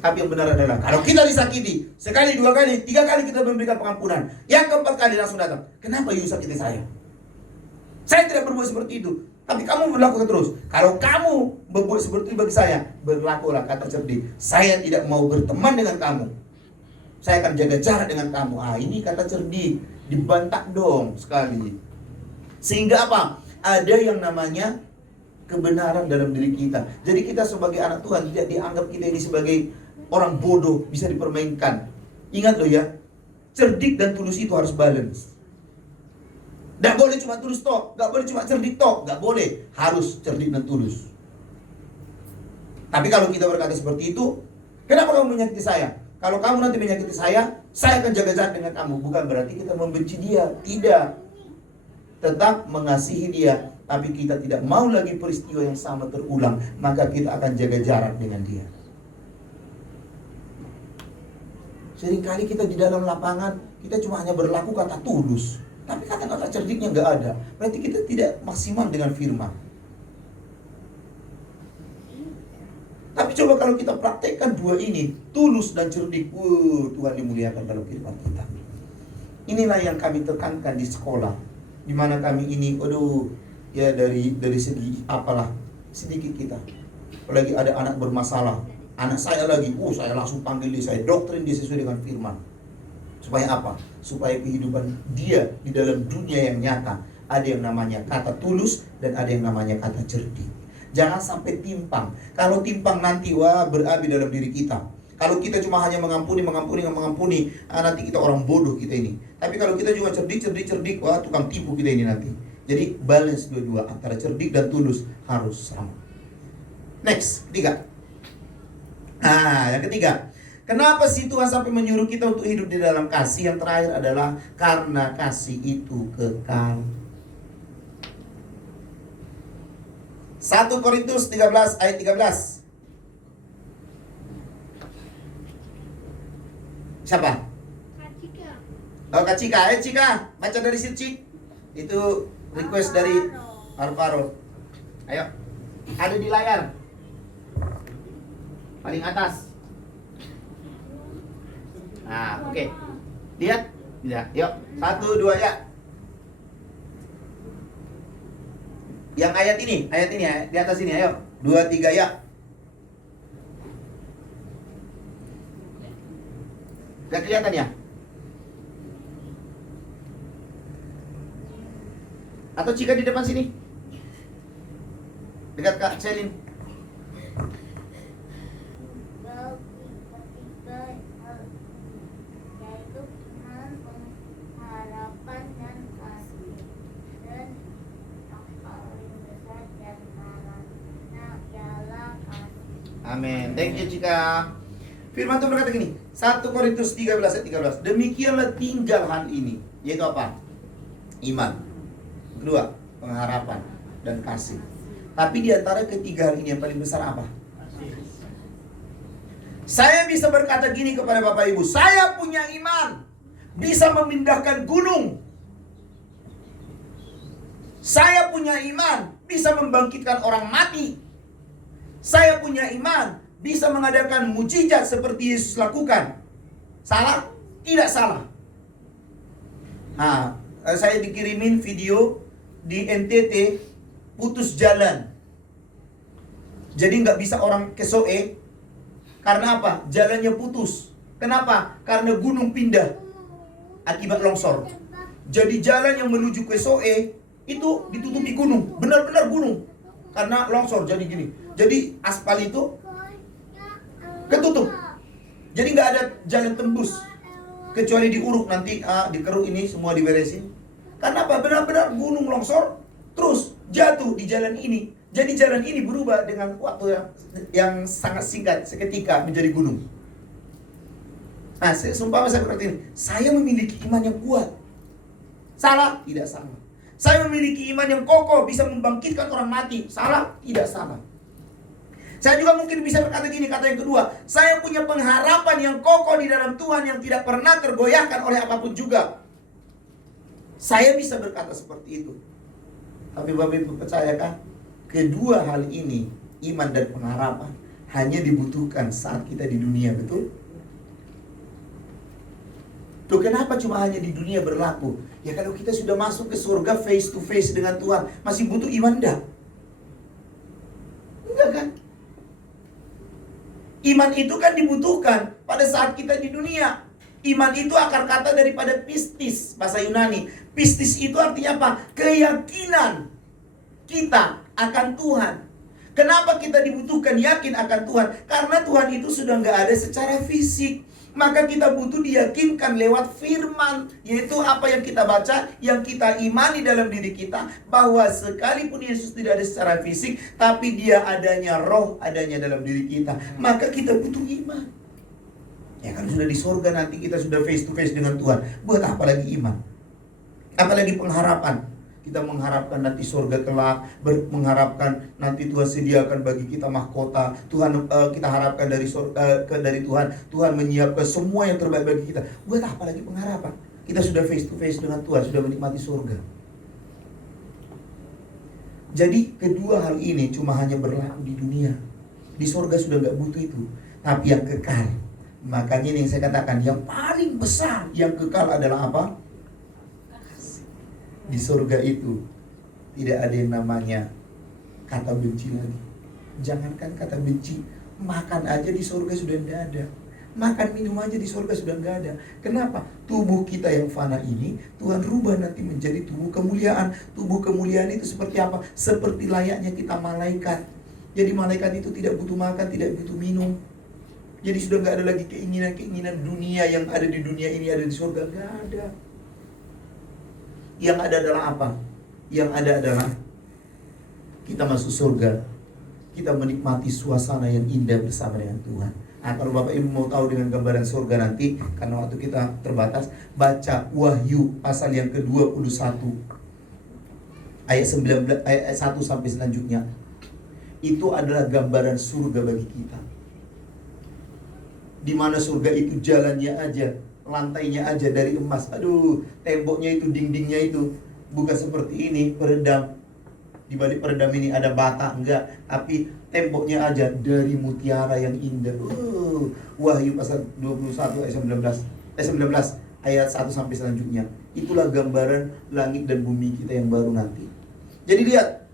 Tapi yang benar adalah kalau kita disakiti sekali, dua kali, tiga kali kita memberikan pengampunan, yang keempat kali langsung datang, kenapa you sakiti saya? Saya tidak berbuat seperti itu. Tapi kamu berlaku terus. Kalau kamu berbuat seperti itu bagi saya, berlakulah kata cerdik. Saya tidak mau berteman dengan kamu. Saya akan jaga jarak dengan kamu. Ini kata cerdik. Dibantak dong sekali. Sehingga apa? Ada yang namanya kebenaran dalam diri kita. Jadi kita sebagai anak Tuhan tidak dianggap kita ini sebagai orang bodoh, bisa dipermainkan. Ingat loh ya, cerdik dan tulus itu harus balance. Gak boleh cuma tulus toh, gak boleh cuma cerdik toh, gak boleh, harus cerdik dan tulus. Tapi kalau kita berkata seperti itu, kenapa kamu menyakiti saya? Kalau kamu nanti menyakiti saya akan jaga jarak dengan kamu. Bukan berarti kita membenci dia, tidak. Tetap mengasihi dia, tapi kita tidak mau lagi peristiwa yang sama terulang, maka kita akan jaga jarak dengan dia. Seringkali kita di dalam lapangan, kita cuma hanya berlaku kata tulus, tapi kata-kata cerdiknya nggak ada. Berarti kita tidak maksimal dengan firman. Tapi coba kalau kita praktekkan dua ini, tulus dan cerdik, Tuhan dimuliakan dalam kehidupan kita. Inilah yang kami tekankan di sekolah, di mana kami ini, ya dari segi apalah sedikit kita. Apalagi ada anak bermasalah, anak saya lagi, saya langsung panggil dia, saya doktrin dia sesuai dengan firman. Supaya apa? Supaya kehidupan dia di dalam dunia yang nyata ada yang namanya kata tulus dan ada yang namanya kata cerdik. Jangan sampai timpang. Kalau timpang nanti berabi dalam diri kita. Kalau kita cuma hanya mengampuni, nanti kita orang bodoh kita ini. Tapi kalau kita juga cerdik, tukang tipu kita ini nanti. Jadi balance dua-dua antara cerdik dan tulus harus sama. Next, ketiga. Yang ketiga. Kenapa sih Tuhan sampai menyuruh kita untuk hidup di dalam kasih? Yang terakhir adalah karena kasih itu kekal. 1 Korintus 13 ayat 13. Siapa? Kak Cika. Ayo Cika, baca dari situ Cik. Itu request dari Alvaro. Ayo. Ada di layar. Paling atas. Oke. Lihat? Lihat. Yuk, 1, 2 ya. Yang ayat ini ya, di atas ini, ayo. 2, 3 ya. Gak kelihatan ya? Atau Cika di depan sini? Dekat Kak Celin. Amin. Thank you Cika. Firman Tuhan berkata gini, 1 Korintus 13 ayat 13. Demikianlah tinggal hal ini, yaitu apa? Iman. Kedua, pengharapan dan kasih. Tapi di antara ketiga hal ini yang paling besar apa? Saya bisa berkata gini kepada Bapak Ibu, saya punya iman, bisa memindahkan gunung. Saya punya iman, bisa membangkitkan orang mati. Saya punya iman, bisa mengadakan mujizat seperti Yesus lakukan. Salah? Tidak salah. Saya dikirimin video di NTT putus jalan. Jadi nggak bisa orang ke Soe. Karena apa? Jalannya putus. Kenapa? Karena gunung pindah akibat longsor. Jadi jalan yang menuju ke Soe itu ditutupi gunung, benar-benar gunung. Karena longsor jadi gini. Jadi aspal itu ketutup. Jadi nggak ada jalan tembus. Kecuali diuruk nanti dikeruk ini semua diberesin. Karena apa? Benar-benar gunung longsor terus jatuh di jalan ini. Jadi jalan ini berubah dengan waktu yang sangat singkat, seketika menjadi gunung. Sumpah saya seperti ini. Saya memiliki iman yang kuat. Salah? Tidak salah. Saya memiliki iman yang kokoh, bisa membangkitkan orang mati. Salah? Tidak salah. Saya juga mungkin bisa berkata gini, kata yang kedua. Saya punya pengharapan yang kokoh di dalam Tuhan yang tidak pernah tergoyahkan oleh apapun juga. Saya bisa berkata seperti itu. Tapi Bapak Ibu percayakah? Kedua hal ini, iman dan pengharapan, hanya dibutuhkan saat kita di dunia, betul? Tuh kenapa cuma hanya di dunia berlaku? Ya kalau kita sudah masuk ke surga face to face dengan Tuhan, masih butuh iman enggak? Enggak kan? Iman itu kan dibutuhkan pada saat kita di dunia. Iman itu akar kata daripada pistis, bahasa Yunani. Pistis itu artinya apa? Keyakinan kita akan Tuhan. Kenapa kita dibutuhkan yakin akan Tuhan? Karena Tuhan itu sudah nggak ada secara fisik. Maka kita butuh diyakinkan lewat firman, yaitu apa yang kita baca, yang kita imani dalam diri kita, bahwa sekalipun Yesus tidak ada secara fisik, tapi dia adanya roh, adanya dalam diri kita. Maka kita butuh iman. Ya kan sudah di surga nanti kita sudah face to face dengan Tuhan. Buat apa lagi iman? Apalagi pengharapan. Kita mengharapkan nanti surga kelak, mengharapkan nanti Tuhan sediakan bagi kita mahkota. Tuhan kita harapkan dari Tuhan. Tuhan menyiapkan semua yang terbaik bagi kita. Buat apa lagi pengharapan? Kita sudah face to face dengan Tuhan, sudah menikmati surga. Jadi kedua hal ini cuma hanya berlaku di dunia. Di surga sudah nggak butuh itu. Tapi yang kekal, makanya ini yang saya katakan, yang paling besar, yang kekal adalah apa? Di surga itu tidak ada yang namanya kata benci lagi. Jangankan kata benci, makan aja di surga sudah tidak ada. Makan minum aja di surga sudah nggak ada. Kenapa? Tubuh kita yang fana ini Tuhan rubah nanti menjadi tubuh kemuliaan. Tubuh kemuliaan itu seperti apa? Seperti layaknya kita malaikat. Jadi malaikat itu tidak butuh makan, tidak butuh minum. Jadi sudah nggak ada lagi keinginan-keinginan dunia yang ada di dunia ini ada di surga, nggak ada. Yang ada adalah apa? Yang ada adalah kita masuk surga, kita menikmati suasana yang indah bersama dengan Tuhan. Nah, kalau Bapak Ibu mau tahu dengan gambaran surga nanti, karena waktu kita terbatas, baca Wahyu pasal yang ke-21 ayat 19 ayat 1 sampai selanjutnya. Itu adalah gambaran surga bagi kita. Di mana surga itu jalannya aja, lantainya aja dari emas. Aduh, temboknya itu, dindingnya itu bukan seperti ini, peredam. Di balik peredam ini ada bata, enggak, tapi temboknya aja dari mutiara yang indah. Wahyu pasal 21 ayat 19 ayat 1 sampai selanjutnya. Itulah gambaran langit dan bumi kita yang baru nanti. Jadi lihat,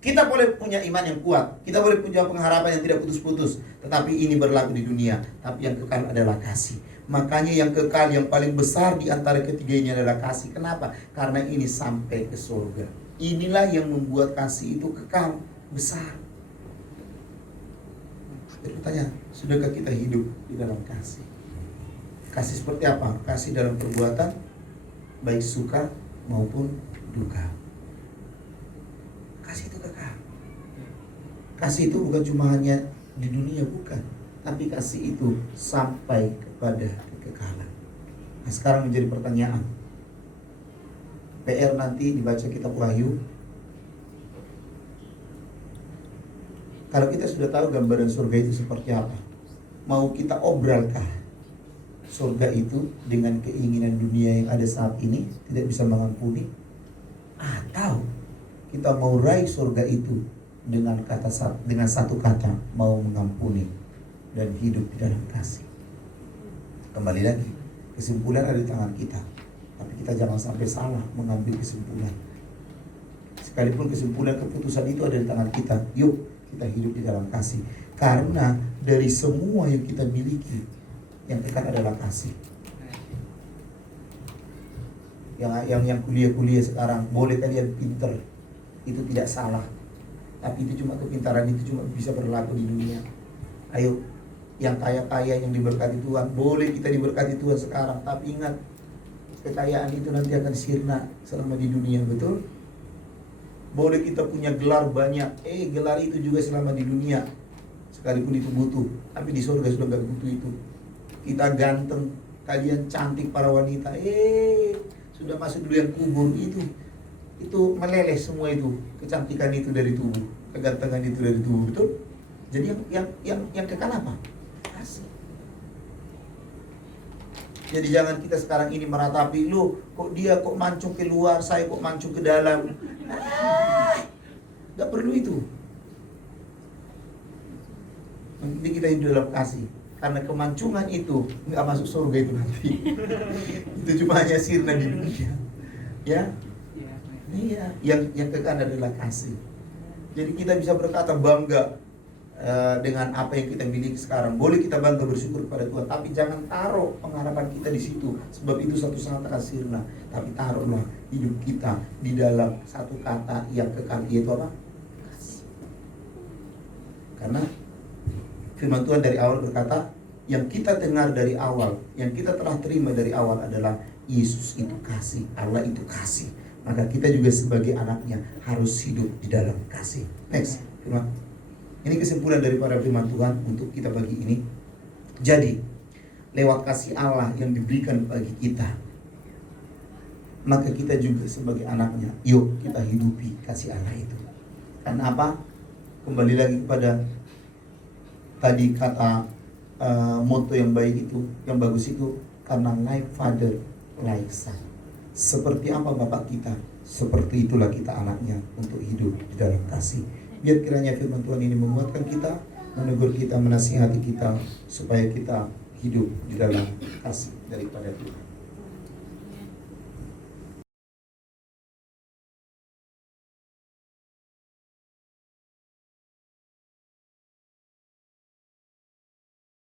kita boleh punya iman yang kuat, kita boleh punya pengharapan yang tidak putus-putus, tetapi ini berlaku di dunia. Tapi yang kekal adalah kasih. Makanya yang kekal, yang paling besar di antara ketiga ini adalah kasih. Kenapa? Karena ini sampai ke surga. Inilah yang membuat kasih itu kekal, besar. Bertanya, sudahkah kita hidup di dalam kasih? Kasih seperti apa? Kasih dalam perbuatan, baik suka maupun duka. Kasih itu kekal. Kasih itu bukan cuma hanya di dunia, bukan. Tapi kasih itu sampai kepada kekekalan. Nah, sekarang menjadi pertanyaan. PR nanti dibaca kitab Wahyu. Kalau kita sudah tahu gambaran surga itu seperti apa, mau kita obralkah surga itu dengan keinginan dunia yang ada saat ini tidak bisa mengampuni? Atau kita mau raih surga itu dengan satu kata, mau mengampuni dan hidup di dalam kasih? Kembali lagi, kesimpulan ada di tangan kita. Tapi kita jangan sampai salah mengambil kesimpulan. Sekalipun kesimpulan keputusan itu ada di tangan kita, yuk kita hidup di dalam kasih. Karena dari semua yang kita miliki, yang kekal adalah kasih. Yang kuliah-kuliah sekarang, boleh kalian pinter, itu tidak salah. Tapi itu cuma kepintaran, itu cuma bisa berlaku di dunia. Ayo, yang kaya-kaya yang diberkati Tuhan, boleh kita diberkati Tuhan sekarang, tapi ingat, kekayaan itu nanti akan sirna selama di dunia, betul? Boleh kita punya gelar banyak, gelar itu juga selama di dunia, sekalipun itu butuh, tapi di surga sudah gak butuh itu. Kita ganteng, kalian cantik para wanita, sudah masuk dulu yang kubur itu meleleh semua itu, kecantikan itu dari tubuh, kegantengan itu dari tubuh, betul? Jadi yang kekal apa? Kasih. Jadi jangan kita sekarang ini meratapi, loh kok dia kok mancung keluar, saya kok mancung ke dalam. Gak perlu itu. Nanti kita hidup dalam kasih. Karena kemancungan itu gak masuk surga itu nanti. Itu cuma hanya sirna di dunia. Ya? Iya. Yang kekal adalah kasih. Jadi kita bisa berkata bangga dengan apa yang kita miliki sekarang. Boleh kita bangga bersyukur kepada Tuhan, tapi jangan taruh pengharapan kita di situ, sebab itu satu saat akan sirna. Tapi taruhlah hidup kita di dalam satu kata yang kekal, yaitu apa? Kasih. Karena firman Tuhan dari awal berkata, yang kita dengar dari awal, yang kita telah terima dari awal adalah Yesus itu kasih, Allah itu kasih. Maka kita juga sebagai anaknya harus hidup di dalam kasih. Next, firman. Ini kesimpulan daripada firman Tuhan untuk kita pagi ini. Jadi, lewat kasih Allah yang diberikan bagi kita, maka kita juga sebagai anaknya, yuk kita hidupi kasih Allah itu. Karena apa? Kembali lagi kepada tadi kata motto yang baik itu, yang bagus itu, karena like father, like son. Seperti apa Bapak kita, seperti itulah kita anaknya untuk hidup di dalam kasih. Biar kiranya firman Tuhan ini menguatkan kita, menegur kita, menasihati kita supaya kita hidup di dalam kasih daripada Tuhan.